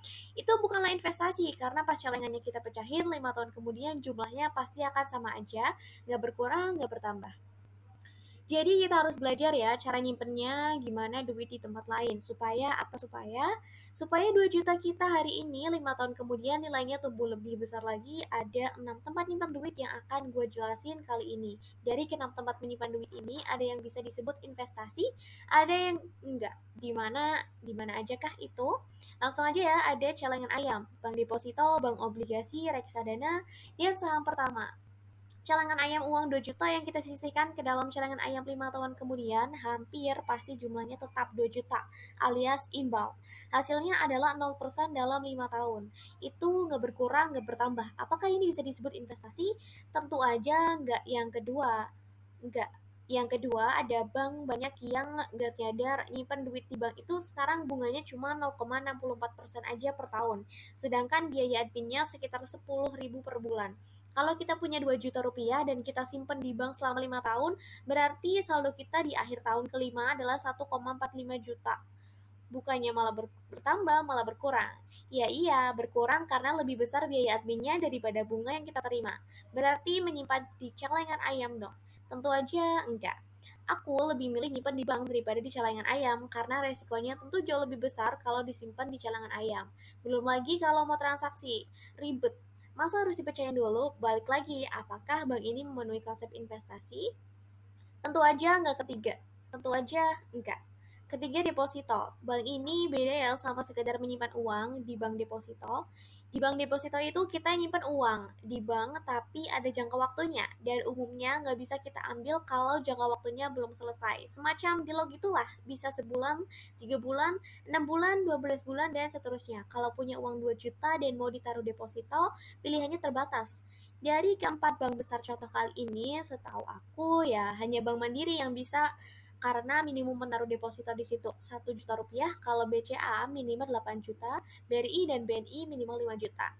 bukanlah investasi karena pas celengannya kita pecahin 5 tahun kemudian jumlahnya pasti akan sama aja, nggak berkurang, nggak bertambah. Jadi kita harus belajar ya cara nyimpennya gimana duit di tempat lain supaya apa supaya 2 juta kita hari ini 5 tahun kemudian nilainya tumbuh lebih besar lagi. Ada 6 tempat nyimpan duit yang akan gue jelasin kali ini. Dari ke-6 tempat menyimpan duit ini ada yang bisa disebut investasi, ada yang enggak. Di mana aja kah itu? Langsung aja ya, ada celengan ayam, bank deposito, bank obligasi, reksadana, dan saham pertama. Celengan ayam uang 2 juta yang kita sisihkan ke dalam celengan ayam 5 tahun kemudian hampir pasti jumlahnya tetap 2 juta alias imbal. Hasilnya adalah 0% dalam 5 tahun. Itu nggak berkurang, nggak bertambah. Apakah ini bisa disebut investasi? Tentu aja nggak. Yang kedua, nggak. Yang kedua, ada bank banyak yang nggak nyadar nyimpen duit di bank itu sekarang bunganya cuma 0,64% aja per tahun. Sedangkan biaya adminnya sekitar 10.000 per bulan. Kalau kita punya 2 juta rupiah dan kita simpen di bank selama 5 tahun, berarti saldo kita di akhir tahun kelima adalah 1,45 juta. Bukannya malah bertambah, malah berkurang. Ya iya, berkurang karena lebih besar biaya adminnya daripada bunga yang kita terima. Berarti menyimpan di celengan ayam dong. Tentu aja enggak. Aku lebih milih nyimpan di bank daripada di celengan ayam karena resikonya tentu jauh lebih besar kalau disimpan di celengan ayam. Belum lagi kalau mau transaksi, ribet. Masa harus dipercaya dulu? Balik lagi, apakah bank ini memenuhi konsep investasi? Tentu aja enggak ketiga. Tentu aja enggak. Ketiga, deposito. Bank ini beda ya sama sekedar menyimpan uang di bank deposito. Di bank deposito itu kita nyimpan uang di bank tapi ada jangka waktunya dan umumnya nggak bisa kita ambil kalau jangka waktunya belum selesai. Semacam deal gitulah, bisa sebulan, 3 bulan, 6 bulan, 12 bulan, dan seterusnya. Kalau punya uang 2 juta dan mau ditaruh deposito, pilihannya terbatas. Dari keempat bank besar contoh kali ini, setahu aku ya hanya Bank Mandiri yang bisa karena minimum menaruh deposito di situ 1 juta rupiah, kalau BCA minimal 8 juta, BRI dan BNI minimal 5 juta.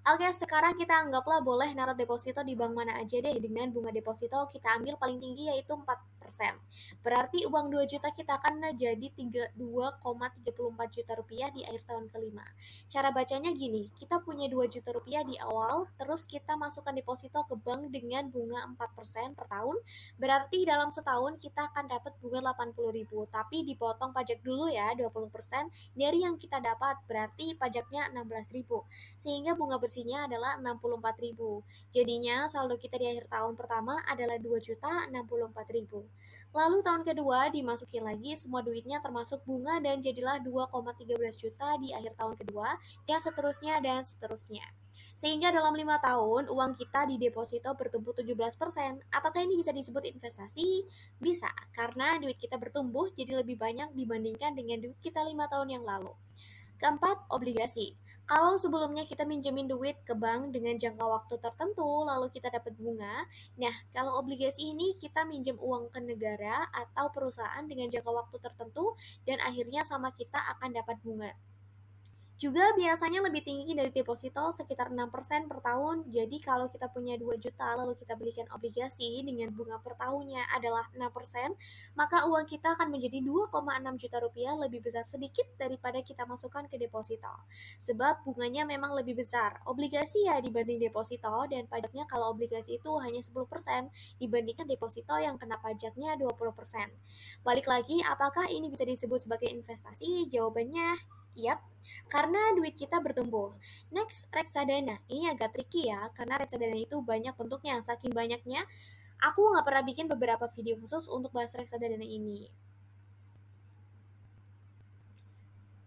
Oke, sekarang kita anggaplah boleh naruh deposito di bank mana aja deh dengan bunga deposito kita ambil paling tinggi yaitu 4%. Berarti uang 2 juta kita akan jadi 2,34 juta rupiah di akhir tahun kelima. Cara bacanya gini, kita punya 2 juta rupiah di awal, terus kita masukkan deposito ke bank dengan bunga 4% per tahun, berarti dalam setahun kita akan dapat bunga 80.000, tapi dipotong pajak dulu ya 20% dari yang kita dapat, berarti pajaknya 16.000 sehingga bunga bersihnya adalah 64.000. Jadinya saldo kita di akhir tahun pertama adalah 2.064.000. Lalu tahun kedua dimasukin lagi semua duitnya termasuk bunga dan jadilah 2,13 juta di akhir tahun kedua, dan seterusnya dan seterusnya. Sehingga dalam 5 tahun uang kita di deposito bertumbuh 17%. Apakah ini bisa disebut investasi? Bisa, karena duit kita bertumbuh jadi lebih banyak dibandingkan dengan duit kita 5 tahun yang lalu. Keempat, obligasi. Kalau sebelumnya kita minjemin duit ke bank dengan jangka waktu tertentu, lalu kita dapat bunga. Nah, kalau obligasi ini kita minjem uang ke negara atau perusahaan dengan jangka waktu tertentu, dan akhirnya sama kita akan dapat bunga. Juga biasanya lebih tinggi dari deposito sekitar 6% per tahun. Jadi kalau kita punya 2 juta lalu kita belikan obligasi dengan bunga per tahunnya adalah 6%, maka uang kita akan menjadi 2,6 juta rupiah, lebih besar sedikit daripada kita masukkan ke deposito. Sebab bunganya memang lebih besar. Obligasi ya dibanding deposito, dan pajaknya kalau obligasi itu hanya 10% dibandingkan deposito yang kena pajaknya 20%. Balik lagi, apakah ini bisa disebut sebagai investasi? Jawabannya yap, karena duit kita bertumbuh. Next, reksadana. Ini agak tricky ya, karena reksadana itu banyak bentuknya. Saking banyaknya, aku nggak pernah bikin beberapa video khusus untuk bahas reksadana ini.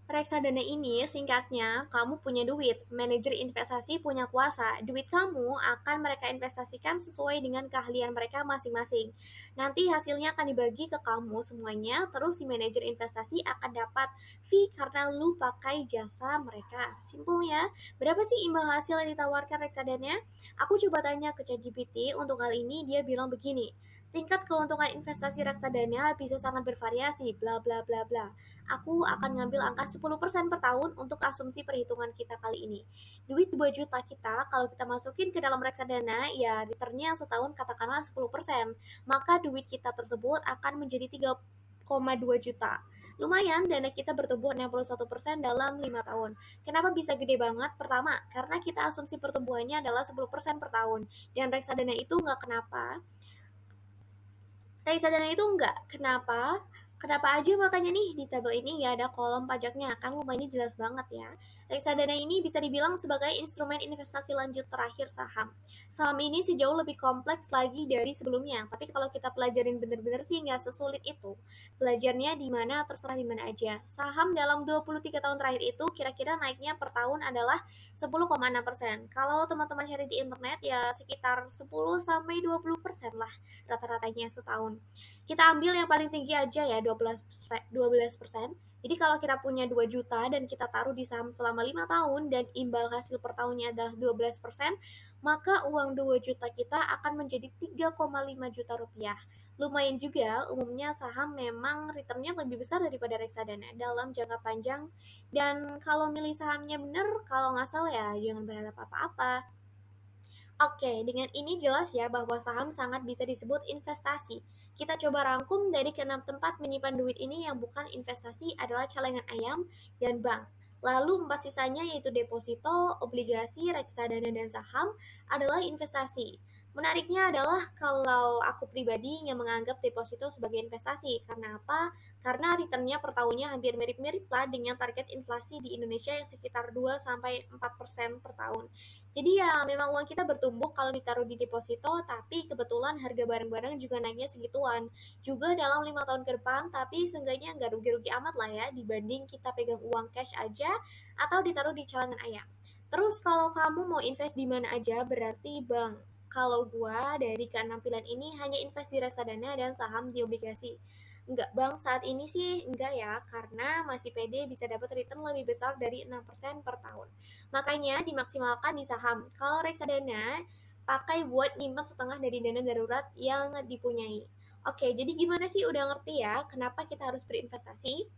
Reksadana ini singkatnya, kamu punya duit, manajer investasi punya kuasa, duit kamu akan mereka investasikan sesuai dengan keahlian mereka masing-masing. Nanti hasilnya akan dibagi ke kamu semuanya, terus si manajer investasi akan dapat fee karena lu pakai jasa mereka. Simpel ya. Berapa sih imbal hasil yang ditawarkan reksadana? Aku coba tanya ke ChatGPT, untuk hal ini dia bilang begini, tingkat keuntungan investasi reksadana bisa sangat bervariasi, bla bla bla bla. Aku akan ngambil angka 10% per tahun untuk asumsi perhitungan kita kali ini. Duit 2 juta kita, kalau kita masukin ke dalam reksadana, ya returnnya setahun katakanlah 10%. Maka duit kita tersebut akan menjadi 3,2 juta. Lumayan, dana kita bertumbuh 61% dalam 5 tahun. Kenapa bisa gede banget? Pertama, karena kita asumsi pertumbuhannya adalah 10% per tahun. Dan reksadana itu nggak kenapa. Reksadana itu enggak. Kenapa? Kenapa aja makanya nih di tabel ini nggak ada kolom pajaknya, kan lumayan jelas banget ya. Reksadana ini bisa dibilang sebagai instrumen investasi lanjut terakhir saham. Saham ini sejauh lebih kompleks lagi dari sebelumnya, tapi kalau kita pelajarin bener-bener sih nggak sesulit itu. Belajarnya di mana terserah di mana aja. Saham dalam 23 tahun terakhir itu kira-kira naiknya per tahun adalah 10,6%. Kalau teman-teman cari di internet ya sekitar 10-20% lah rata-ratanya setahun. Kita ambil yang paling tinggi aja ya, 12%. Jadi kalau kita punya 2 juta dan kita taruh di saham selama 5 tahun dan imbal hasil per tahunnya adalah 12%, maka uang 2 juta kita akan menjadi 3,5 juta rupiah. Lumayan juga, umumnya saham memang returnnya lebih besar daripada reksadana dalam jangka panjang. Dan kalau milih sahamnya bener, kalau nggak salah ya jangan berharap apa-apa. Oke, dengan ini jelas ya bahwa saham sangat bisa disebut investasi. Kita coba rangkum dari keenam tempat menyimpan duit ini yang bukan investasi adalah celengan ayam dan bank. Lalu 4 sisanya yaitu deposito, obligasi, reksadana, dan saham adalah investasi. Menariknya adalah kalau aku pribadi yang menganggap deposito sebagai investasi. Karena apa? Karena returnnya per tahunnya hampir mirip-mirip lah dengan target inflasi di Indonesia yang sekitar 2-4% per tahun. Jadi ya memang uang kita bertumbuh kalau ditaruh di deposito, tapi kebetulan harga barang-barang juga naiknya segituan. Juga dalam 5 tahun ke depan, tapi seenggaknya nggak rugi-rugi amat lah ya dibanding kita pegang uang cash aja atau ditaruh di celengan ayam. Terus kalau kamu mau invest di mana aja, berarti bank. Kalau gua dari keenam pilihan ini hanya invest di reksadana dan saham di obligasi. Enggak bang, saat ini sih enggak ya, karena masih pede bisa dapat return lebih besar dari 6% per tahun. Makanya dimaksimalkan di saham. Kalau reksadana, pakai buat nyimpen setengah dari dana darurat yang dipunyai. Oke, jadi gimana sih udah ngerti ya kenapa kita harus berinvestasi?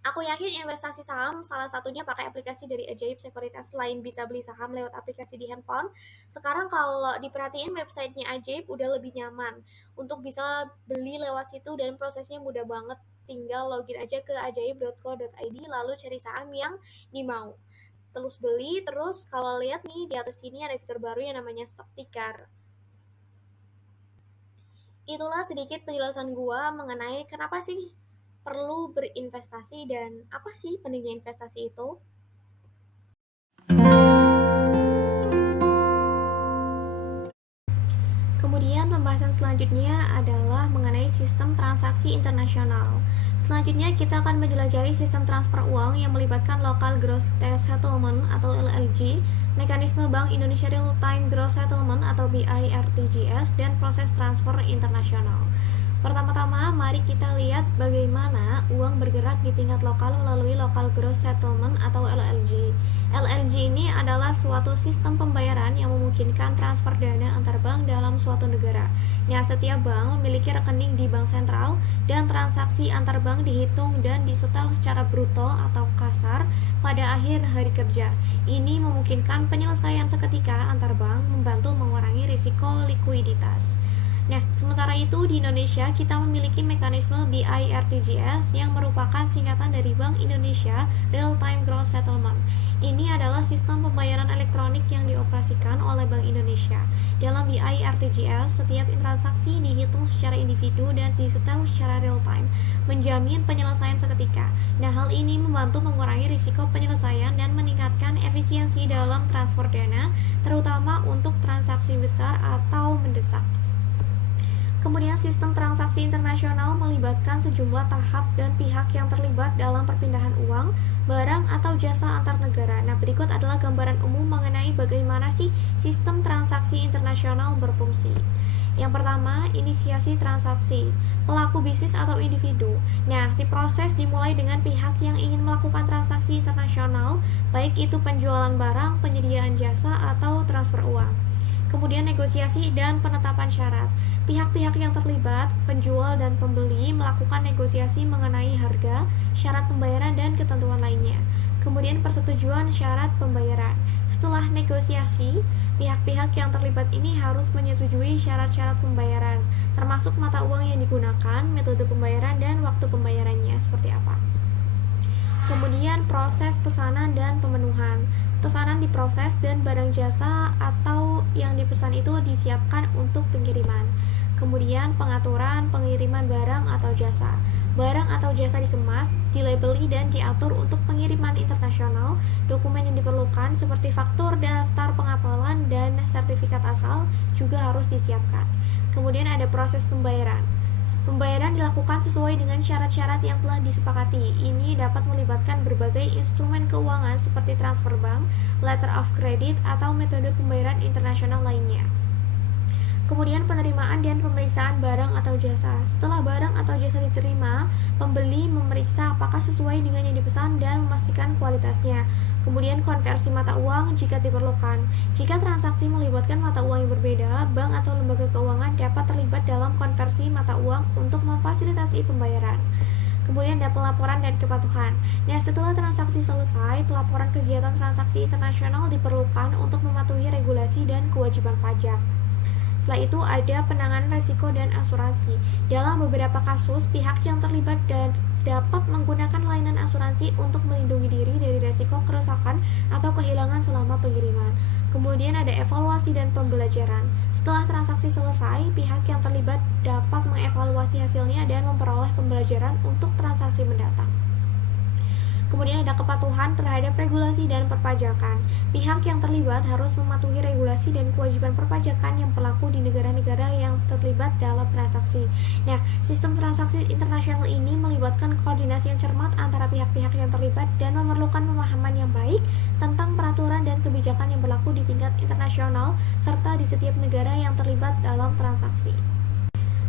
Aku yakin investasi saham salah satunya pakai aplikasi dari Ajaib Sekuritas. Selain bisa beli saham lewat aplikasi di handphone, sekarang kalau diperhatiin websitenya Ajaib udah lebih nyaman untuk bisa beli lewat situ dan prosesnya mudah banget. Tinggal login aja ke ajaib.co.id lalu cari saham yang dimau. Terus beli, terus kalau lihat nih di atas sini ada fitur baru yang namanya stock ticker. Itulah sedikit penjelasan gua mengenai kenapa sih perlu berinvestasi dan apa sih pentingnya investasi itu. Kemudian pembahasan selanjutnya adalah mengenai sistem transaksi internasional. Selanjutnya kita akan menjelajahi sistem transfer uang yang melibatkan Local Gross Settlement atau LLG, mekanisme Bank Indonesia Real Time Gross Settlement atau BIRTGS, dan proses transfer internasional. Pertama-tama, mari kita lihat bagaimana uang bergerak di tingkat lokal melalui Local Gross Settlement atau LLG. LLG ini adalah suatu sistem pembayaran yang memungkinkan transfer dana antar bank dalam suatu negara. Nah, setiap bank memiliki rekening di bank sentral dan transaksi antar bank dihitung dan disetel secara bruto atau kasar pada akhir hari kerja. Ini memungkinkan penyelesaian seketika antar bank, membantu mengurangi risiko likuiditas. Nah, sementara itu di Indonesia kita memiliki mekanisme BIRTGS yang merupakan singkatan dari Bank Indonesia Real Time Gross Settlement. Ini adalah sistem pembayaran elektronik yang dioperasikan oleh Bank Indonesia. Dalam BIRTGS, setiap transaksi dihitung secara individu dan disetel secara real time, menjamin penyelesaian seketika. Nah, hal ini membantu mengurangi risiko penyelesaian dan meningkatkan efisiensi dalam transfer dana, terutama untuk transaksi besar atau mendesak. Kemudian sistem transaksi internasional melibatkan sejumlah tahap dan pihak yang terlibat dalam perpindahan uang, barang, atau jasa antar negara. Nah, berikut adalah gambaran umum mengenai bagaimana sih sistem transaksi internasional berfungsi. Yang pertama, inisiasi transaksi, pelaku bisnis atau individu. Nah, si proses dimulai dengan pihak yang ingin melakukan transaksi internasional, baik itu penjualan barang, penyediaan jasa, atau transfer uang. Kemudian negosiasi dan penetapan syarat. Pihak-pihak yang terlibat, penjual dan pembeli, melakukan negosiasi mengenai harga, syarat pembayaran, dan ketentuan lainnya. Kemudian persetujuan syarat pembayaran. Setelah negosiasi, pihak-pihak yang terlibat ini harus menyetujui syarat-syarat pembayaran, termasuk mata uang yang digunakan, metode pembayaran, dan waktu pembayarannya seperti apa. Kemudian proses pesanan dan pemenuhan. Pesanan diproses dan barang jasa atau yang dipesan itu disiapkan untuk pengiriman. Kemudian pengaturan pengiriman barang atau jasa. Barang atau jasa dikemas, dilabeli dan diatur untuk pengiriman internasional. Dokumen yang diperlukan seperti faktur, daftar pengapalan, dan sertifikat asal juga harus disiapkan. Kemudian ada proses pembayaran. Pembayaran dilakukan sesuai dengan syarat-syarat yang telah disepakati. Ini dapat melibatkan berbagai instrumen keuangan seperti transfer bank, letter of credit, atau metode pembayaran internasional lainnya. Kemudian penerimaan dan pemeriksaan barang atau jasa. Setelah barang atau jasa diterima, pembeli memeriksa apakah sesuai dengan yang dipesan dan memastikan kualitasnya. Kemudian konversi mata uang jika diperlukan. Jika transaksi melibatkan mata uang yang berbeda, bank atau lembaga keuangan dapat terlibat dalam konversi mata uang untuk memfasilitasi pembayaran. Kemudian ada pelaporan dan kepatuhan. Nah, setelah transaksi selesai, pelaporan kegiatan transaksi internasional diperlukan untuk mematuhi regulasi dan kewajiban pajak. Setelah itu ada penanganan risiko dan asuransi. Dalam beberapa kasus, pihak yang terlibat dan dapat menggunakan layanan asuransi untuk melindungi diri dari risiko kerusakan atau kehilangan selama pengiriman. Kemudian ada evaluasi dan pembelajaran. Setelah transaksi selesai, pihak yang terlibat dapat mengevaluasi hasilnya dan memperoleh pembelajaran untuk transaksi mendatang. Kemudian ada kepatuhan terhadap regulasi dan perpajakan. Pihak yang terlibat harus mematuhi regulasi dan kewajiban perpajakan yang berlaku di negara-negara yang terlibat dalam transaksi. Nah, sistem transaksi internasional ini melibatkan koordinasi yang cermat antara pihak-pihak yang terlibat dan memerlukan pemahaman yang baik tentang peraturan dan kebijakan yang berlaku di tingkat internasional serta di setiap negara yang terlibat dalam transaksi.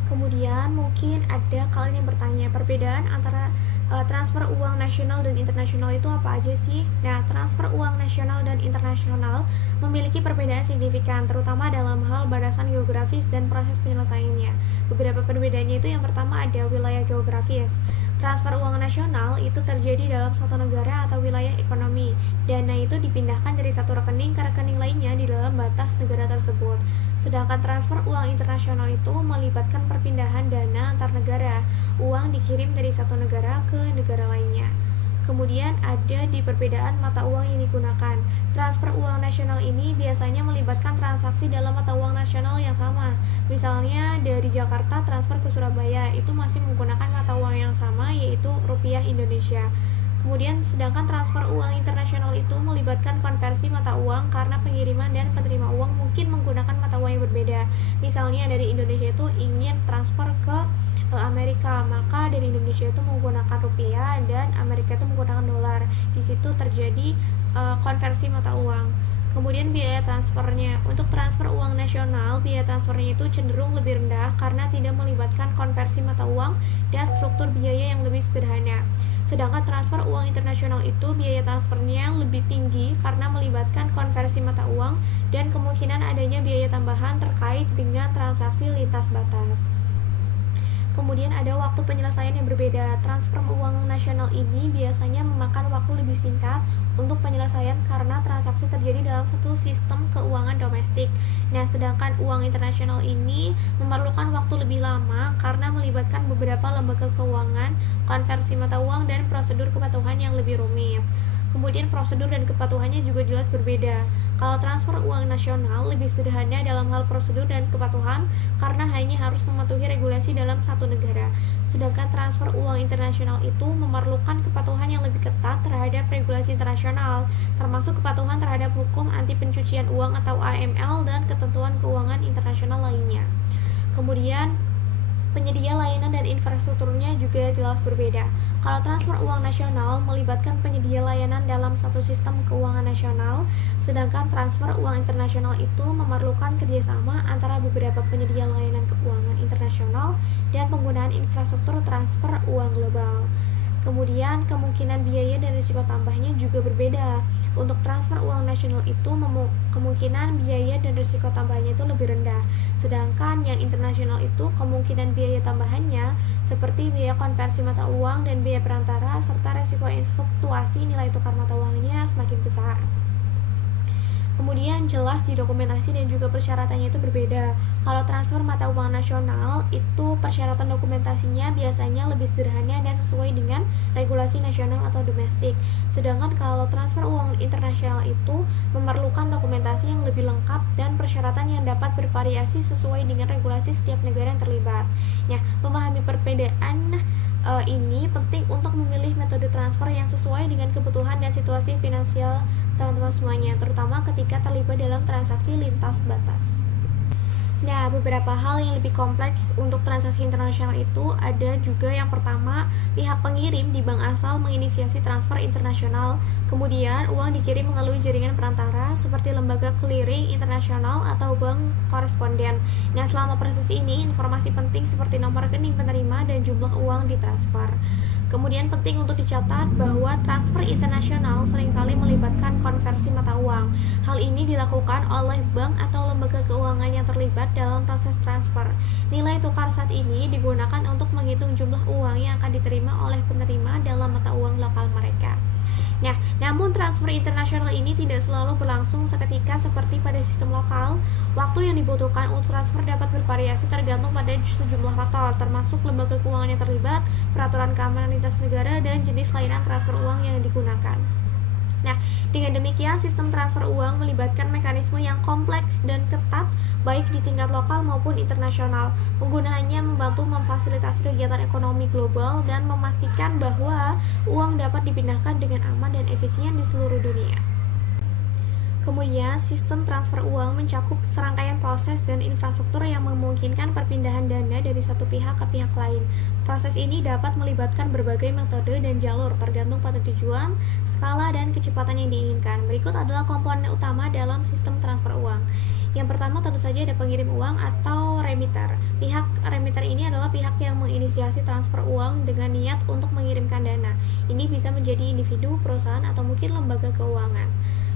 Kemudian mungkin ada kalian yang bertanya, perbedaan antara transfer uang nasional dan internasional itu apa aja sih? Nah, transfer uang nasional dan internasional memiliki perbedaan signifikan, terutama dalam hal batasan geografis dan proses penyelesaiannya. Beberapa perbedaannya itu yang pertama ada wilayah geografis. Transfer uang nasional itu terjadi dalam satu negara atau wilayah ekonomi. Dana itu dipindahkan dari satu rekening ke rekening lainnya di dalam batas negara tersebut. Sedangkan transfer uang internasional itu melibatkan perpindahan dana antar negara. Uang dikirim dari satu negara ke negara lainnya. Kemudian ada di perbedaan mata uang yang digunakan. Transfer uang nasional ini biasanya melibatkan transaksi dalam mata uang nasional yang sama. Misalnya dari Jakarta transfer ke Surabaya, itu masih menggunakan mata uang yang sama, yaitu rupiah Indonesia. Kemudian sedangkan transfer uang internasional itu melibatkan konversi mata uang karena pengiriman dan penerima uang mungkin menggunakan mata uang yang berbeda. Misalnya dari Indonesia itu ingin transfer ke Amerika, maka dari Indonesia itu menggunakan rupiah dan Amerika itu menggunakan dolar. Di situ terjadi konversi mata uang. Kemudian biaya transfernya. Untuk transfer uang nasional, biaya transfernya itu cenderung lebih rendah karena tidak melibatkan konversi mata uang dan struktur biaya yang lebih sederhana. Sedangkan transfer uang internasional itu biaya transfernya lebih tinggi karena melibatkan konversi mata uang dan kemungkinan adanya biaya tambahan terkait dengan transaksi lintas batas. Kemudian ada waktu penyelesaian yang berbeda. Transfer uang nasional ini biasanya memakan waktu lebih singkat untuk penyelesaian karena transaksi terjadi dalam satu sistem keuangan domestik. Nah, sedangkan uang internasional ini memerlukan waktu lebih lama karena melibatkan beberapa lembaga keuangan, konversi mata uang, dan prosedur kepatuhan yang lebih rumit. Kemudian prosedur dan kepatuhannya juga jelas berbeda. Kalau transfer uang nasional lebih sederhana dalam hal prosedur dan kepatuhan karena hanya harus mematuhi regulasi dalam satu negara. Sedangkan transfer uang internasional itu memerlukan kepatuhan yang lebih ketat terhadap regulasi internasional, termasuk kepatuhan terhadap hukum anti pencucian uang atau AML dan ketentuan keuangan internasional lainnya. Kemudian penyedia layanan dan infrastrukturnya juga jelas berbeda. Kalau transfer uang nasional melibatkan penyedia layanan dalam satu sistem keuangan nasional, sedangkan transfer uang internasional itu memerlukan kerjasama antara beberapa penyedia layanan keuangan internasional dan penggunaan infrastruktur transfer uang global. Kemudian kemungkinan biaya dan risiko tambahnya juga berbeda. Untuk transfer uang nasional itu kemungkinan biaya dan risiko tambahnya itu lebih rendah. Sedangkan yang internasional itu kemungkinan biaya tambahannya seperti biaya konversi mata uang dan biaya perantara serta risiko fluktuasi nilai tukar mata uangnya semakin besar. Kemudian jelas di dokumentasi dan juga persyaratannya itu berbeda. Kalau transfer mata uang nasional itu persyaratan dokumentasinya biasanya lebih sederhana dan sesuai dengan regulasi nasional atau domestik. Sedangkan kalau transfer uang internasional itu memerlukan dokumentasi yang lebih lengkap dan persyaratan yang dapat bervariasi sesuai dengan regulasi setiap negara yang terlibat. Nah, memahami perbedaan ini penting untuk memilih metode transfer yang sesuai dengan kebutuhan dan situasi finansial teman-teman semuanya, terutama ketika terlibat dalam transaksi lintas batas. Nah, beberapa hal yang lebih kompleks untuk transaksi internasional itu ada juga yang pertama, pihak pengirim di bank asal menginisiasi transfer internasional, kemudian uang dikirim melalui jaringan perantara seperti lembaga clearing internasional atau bank koresponden. Nah, selama proses ini, informasi penting seperti nomor rekening penerima dan jumlah uang ditransfer. Kemudian penting untuk dicatat bahwa transfer internasional seringkali melibatkan konversi mata uang. Hal ini dilakukan oleh bank atau lembaga keuangan yang terlibat dalam proses transfer. Nilai tukar saat ini digunakan untuk menghitung jumlah uang yang akan diterima oleh penerima dalam mata uang lokal mereka. Nah, namun transfer internasional ini tidak selalu berlangsung seketika seperti pada sistem lokal. Waktu yang dibutuhkan untuk transfer dapat bervariasi tergantung pada sejumlah faktor, termasuk lembaga keuangan yang terlibat, peraturan keamanan lintas negara, dan jenis layanan transfer uang yang digunakan. Nah, dengan demikian sistem transfer uang melibatkan mekanisme yang kompleks dan ketat baik di tingkat lokal maupun internasional. Penggunaannya membantu memfasilitasi kegiatan ekonomi global dan memastikan bahwa uang dapat dipindahkan dengan aman dan efisien di seluruh dunia. Kemudian, sistem transfer uang mencakup serangkaian proses dan infrastruktur yang memungkinkan perpindahan dana dari satu pihak ke pihak lain. Proses ini dapat melibatkan berbagai metode dan jalur tergantung pada tujuan, skala, dan kecepatan yang diinginkan. Berikut adalah komponen utama dalam sistem transfer uang. Yang pertama tentu saja ada pengirim uang atau remitter. Pihak remitter ini adalah pihak yang menginisiasi transfer uang dengan niat untuk mengirimkan dana. Ini bisa menjadi individu, perusahaan, atau mungkin lembaga keuangan.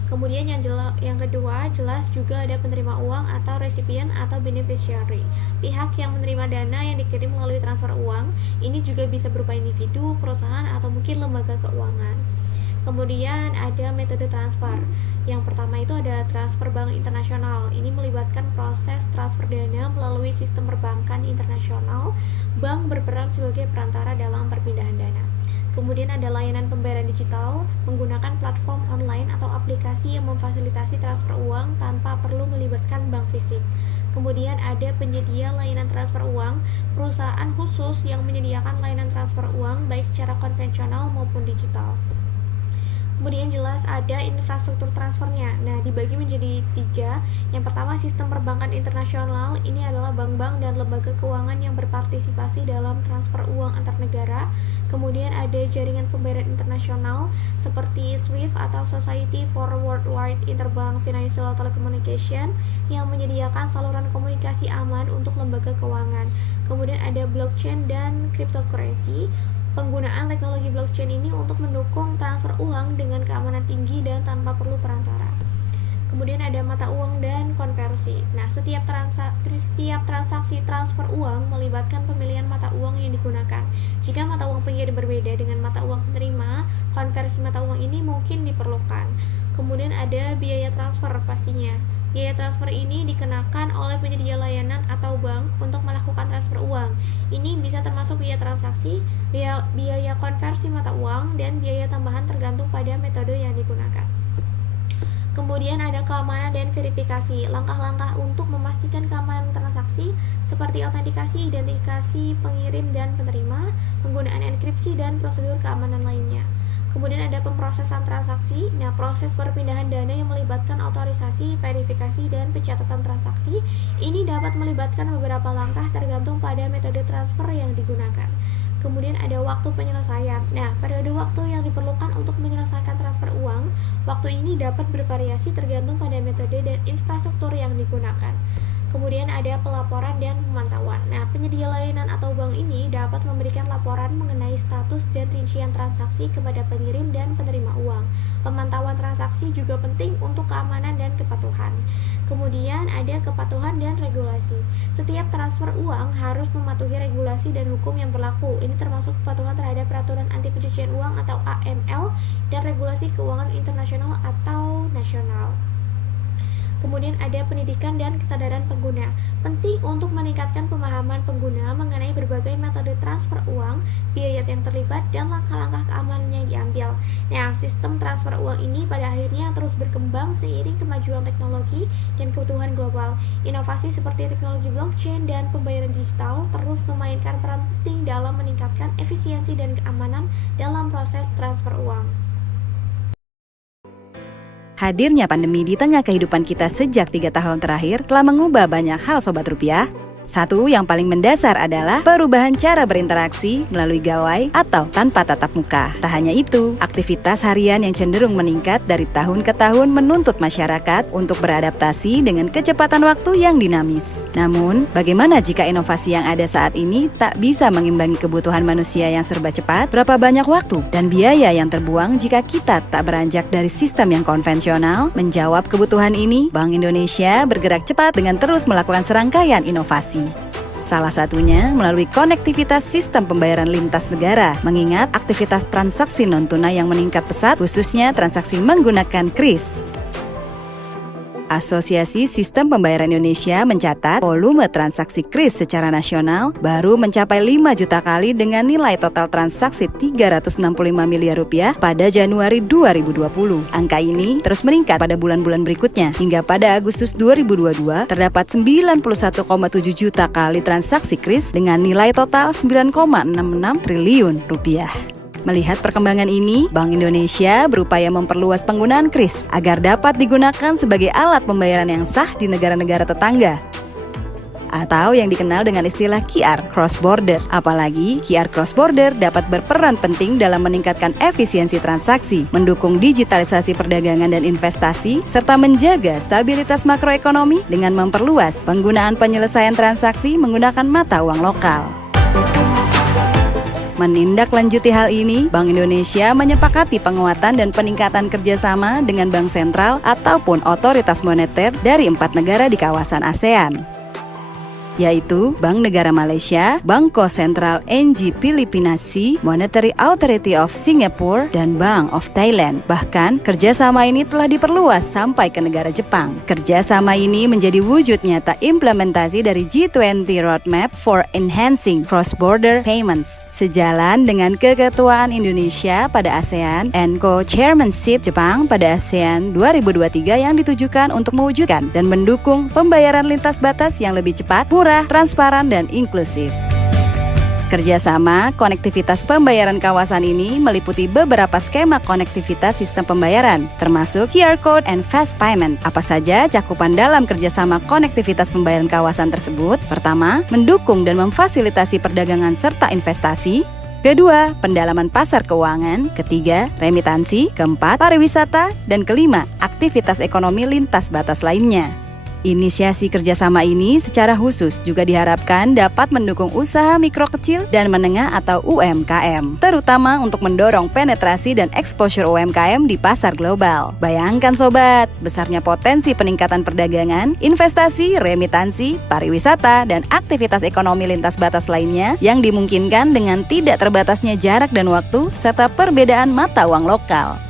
Kemudian yang kedua, jelas juga ada penerima uang atau recipient atau beneficiary. Pihak yang menerima dana yang dikirim melalui transfer uang, ini juga bisa berupa individu, perusahaan, atau mungkin lembaga keuangan. Kemudian ada metode transfer. Yang pertama itu ada transfer bank internasional. Ini melibatkan proses transfer dana melalui sistem perbankan internasional. Bank berperan sebagai perantara dalam perpindahan dana. Kemudian ada layanan pembayaran digital menggunakan platform online atau aplikasi yang memfasilitasi transfer uang tanpa perlu melibatkan bank fisik. Kemudian ada penyedia layanan transfer uang, perusahaan khusus yang menyediakan layanan transfer uang baik secara konvensional maupun digital. Kemudian jelas ada infrastruktur transfernya. Nah, dibagi menjadi 3. Yang pertama, sistem perbankan internasional. Ini adalah bank-bank dan lembaga keuangan yang berpartisipasi dalam transfer uang antar negara. Kemudian ada jaringan pembayaran internasional seperti SWIFT atau Society for Worldwide Interbank Financial Telecommunication yang menyediakan saluran komunikasi aman untuk lembaga keuangan. Kemudian ada blockchain dan cryptocurrency. Penggunaan teknologi blockchain ini untuk mendukung transfer uang dengan keamanan tinggi dan tanpa perlu perantara. Kemudian ada mata uang dan konversi. Nah, setiap transaksi transfer uang melibatkan pemilihan mata uang yang digunakan. Jika mata uang pengirim berbeda dengan mata uang penerima, konversi mata uang ini mungkin diperlukan. Kemudian ada biaya transfer pastinya. Biaya transfer ini dikenakan oleh penyedia layanan atau bank untuk melakukan transfer uang. Ini bisa termasuk biaya transaksi, biaya konversi mata uang, dan biaya tambahan tergantung pada metode yang digunakan. Kemudian ada keamanan dan verifikasi. Langkah-langkah untuk memastikan keamanan transaksi seperti autentikasi, identifikasi pengirim dan penerima, penggunaan enkripsi, dan prosedur keamanan lainnya. Kemudian ada pemrosesan transaksi. Nah, proses perpindahan dana yang melibatkan otorisasi, verifikasi, dan pencatatan transaksi ini dapat melibatkan beberapa langkah tergantung pada metode transfer yang digunakan. Kemudian ada waktu penyelesaian. Nah, periode waktu yang diperlukan untuk menyelesaikan transfer uang, waktu ini dapat bervariasi tergantung pada metode dan infrastruktur yang digunakan. Kemudian ada pelaporan dan pemantauan. Nah, penyedia layanan atau bank ini dapat memberikan laporan mengenai status dan rincian transaksi kepada pengirim dan penerima uang. Pemantauan transaksi juga penting untuk keamanan dan kepatuhan. Kemudian ada kepatuhan dan regulasi. Setiap transfer uang harus mematuhi regulasi dan hukum yang berlaku. Ini termasuk kepatuhan terhadap peraturan anti pencucian uang atau AML dan regulasi keuangan internasional atau nasional. Kemudian ada pendidikan dan kesadaran pengguna. Penting untuk meningkatkan pemahaman pengguna mengenai berbagai metode transfer uang, biaya yang terlibat, dan langkah-langkah keamanan yang diambil. Nah, sistem transfer uang ini pada akhirnya terus berkembang seiring kemajuan teknologi dan kebutuhan global. Inovasi seperti teknologi blockchain dan pembayaran digital terus memainkan peran penting dalam meningkatkan efisiensi dan keamanan dalam proses transfer uang. Hadirnya pandemi di tengah kehidupan kita sejak 3 tahun terakhir telah mengubah banyak hal Sobat Rupiah. Satu yang paling mendasar adalah perubahan cara berinteraksi melalui gawai atau tanpa tatap muka. Tak hanya itu, aktivitas harian yang cenderung meningkat dari tahun ke tahun menuntut masyarakat untuk beradaptasi dengan kecepatan waktu yang dinamis. Namun, bagaimana jika inovasi yang ada saat ini tak bisa mengimbangi kebutuhan manusia yang serba cepat? Berapa banyak waktu dan biaya yang terbuang jika kita tak beranjak dari sistem yang konvensional? Menjawab kebutuhan ini, Bank Indonesia bergerak cepat dengan terus melakukan serangkaian inovasi. Salah satunya melalui konektivitas sistem pembayaran lintas negara, mengingat aktivitas transaksi non-tunai yang meningkat pesat, khususnya transaksi menggunakan KRIS. Asosiasi Sistem Pembayaran Indonesia mencatat volume transaksi KRIS secara nasional baru mencapai 5 juta kali dengan nilai total transaksi 365 miliar rupiah pada Januari 2020. Angka ini terus meningkat pada bulan-bulan berikutnya hingga pada Agustus 2022 terdapat 91,7 juta kali transaksi KRIS dengan nilai total 9,66 triliun rupiah. Melihat perkembangan ini, Bank Indonesia berupaya memperluas penggunaan KRIS agar dapat digunakan sebagai alat pembayaran yang sah di negara-negara tetangga, atau yang dikenal dengan istilah QR cross border. Apalagi QR cross border dapat berperan penting dalam meningkatkan efisiensi transaksi, mendukung digitalisasi perdagangan dan investasi, serta menjaga stabilitas makroekonomi dengan memperluas penggunaan penyelesaian transaksi menggunakan mata uang lokal. Menindaklanjuti hal ini, Bank Indonesia menyepakati penguatan dan peningkatan kerjasama dengan Bank Sentral ataupun otoritas moneter dari 4 negara di kawasan ASEAN, yaitu Bank Negara Malaysia, Bangko Sentral NG Filipina Sea, Monetary Authority of Singapore, dan Bank of Thailand. Bahkan, kerjasama ini telah diperluas sampai ke negara Jepang. Kerjasama ini menjadi wujud nyata implementasi dari G20 Roadmap for Enhancing Cross-Border Payments. Sejalan dengan keketuaan Indonesia pada ASEAN and Co-Chairmanship Jepang pada ASEAN 2023 yang ditujukan untuk mewujudkan dan mendukung pembayaran lintas batas yang lebih cepat, murah, transparan, dan inklusif. Kerjasama konektivitas pembayaran kawasan ini meliputi beberapa skema konektivitas sistem pembayaran, termasuk QR Code and Fast Payment. Apa saja cakupan dalam kerjasama konektivitas pembayaran kawasan tersebut? Pertama, mendukung dan memfasilitasi perdagangan serta investasi. Kedua, pendalaman pasar keuangan. Ketiga, remitansi. Keempat, pariwisata. Dan kelima, aktivitas ekonomi lintas batas lainnya. Inisiasi kerjasama ini secara khusus juga diharapkan dapat mendukung usaha mikro kecil dan menengah atau UMKM, terutama untuk mendorong penetrasi dan exposure UMKM di pasar global. Bayangkan sobat, besarnya potensi peningkatan perdagangan, investasi, remitansi, pariwisata, dan aktivitas ekonomi lintas batas lainnya yang dimungkinkan dengan tidak terbatasnya jarak dan waktu serta perbedaan mata uang lokal.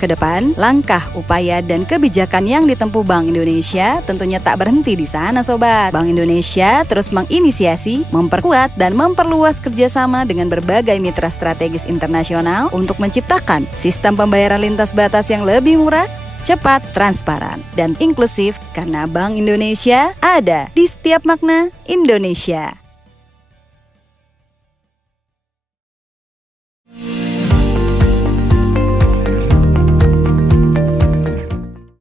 Kedepan, langkah, upaya, dan kebijakan yang ditempuh Bank Indonesia tentunya tak berhenti di sana sobat. Bank Indonesia terus menginisiasi, memperkuat, dan memperluas kerjasama dengan berbagai mitra strategis internasional untuk menciptakan sistem pembayaran lintas batas yang lebih murah, cepat, transparan, dan inklusif karena Bank Indonesia ada di setiap makna Indonesia.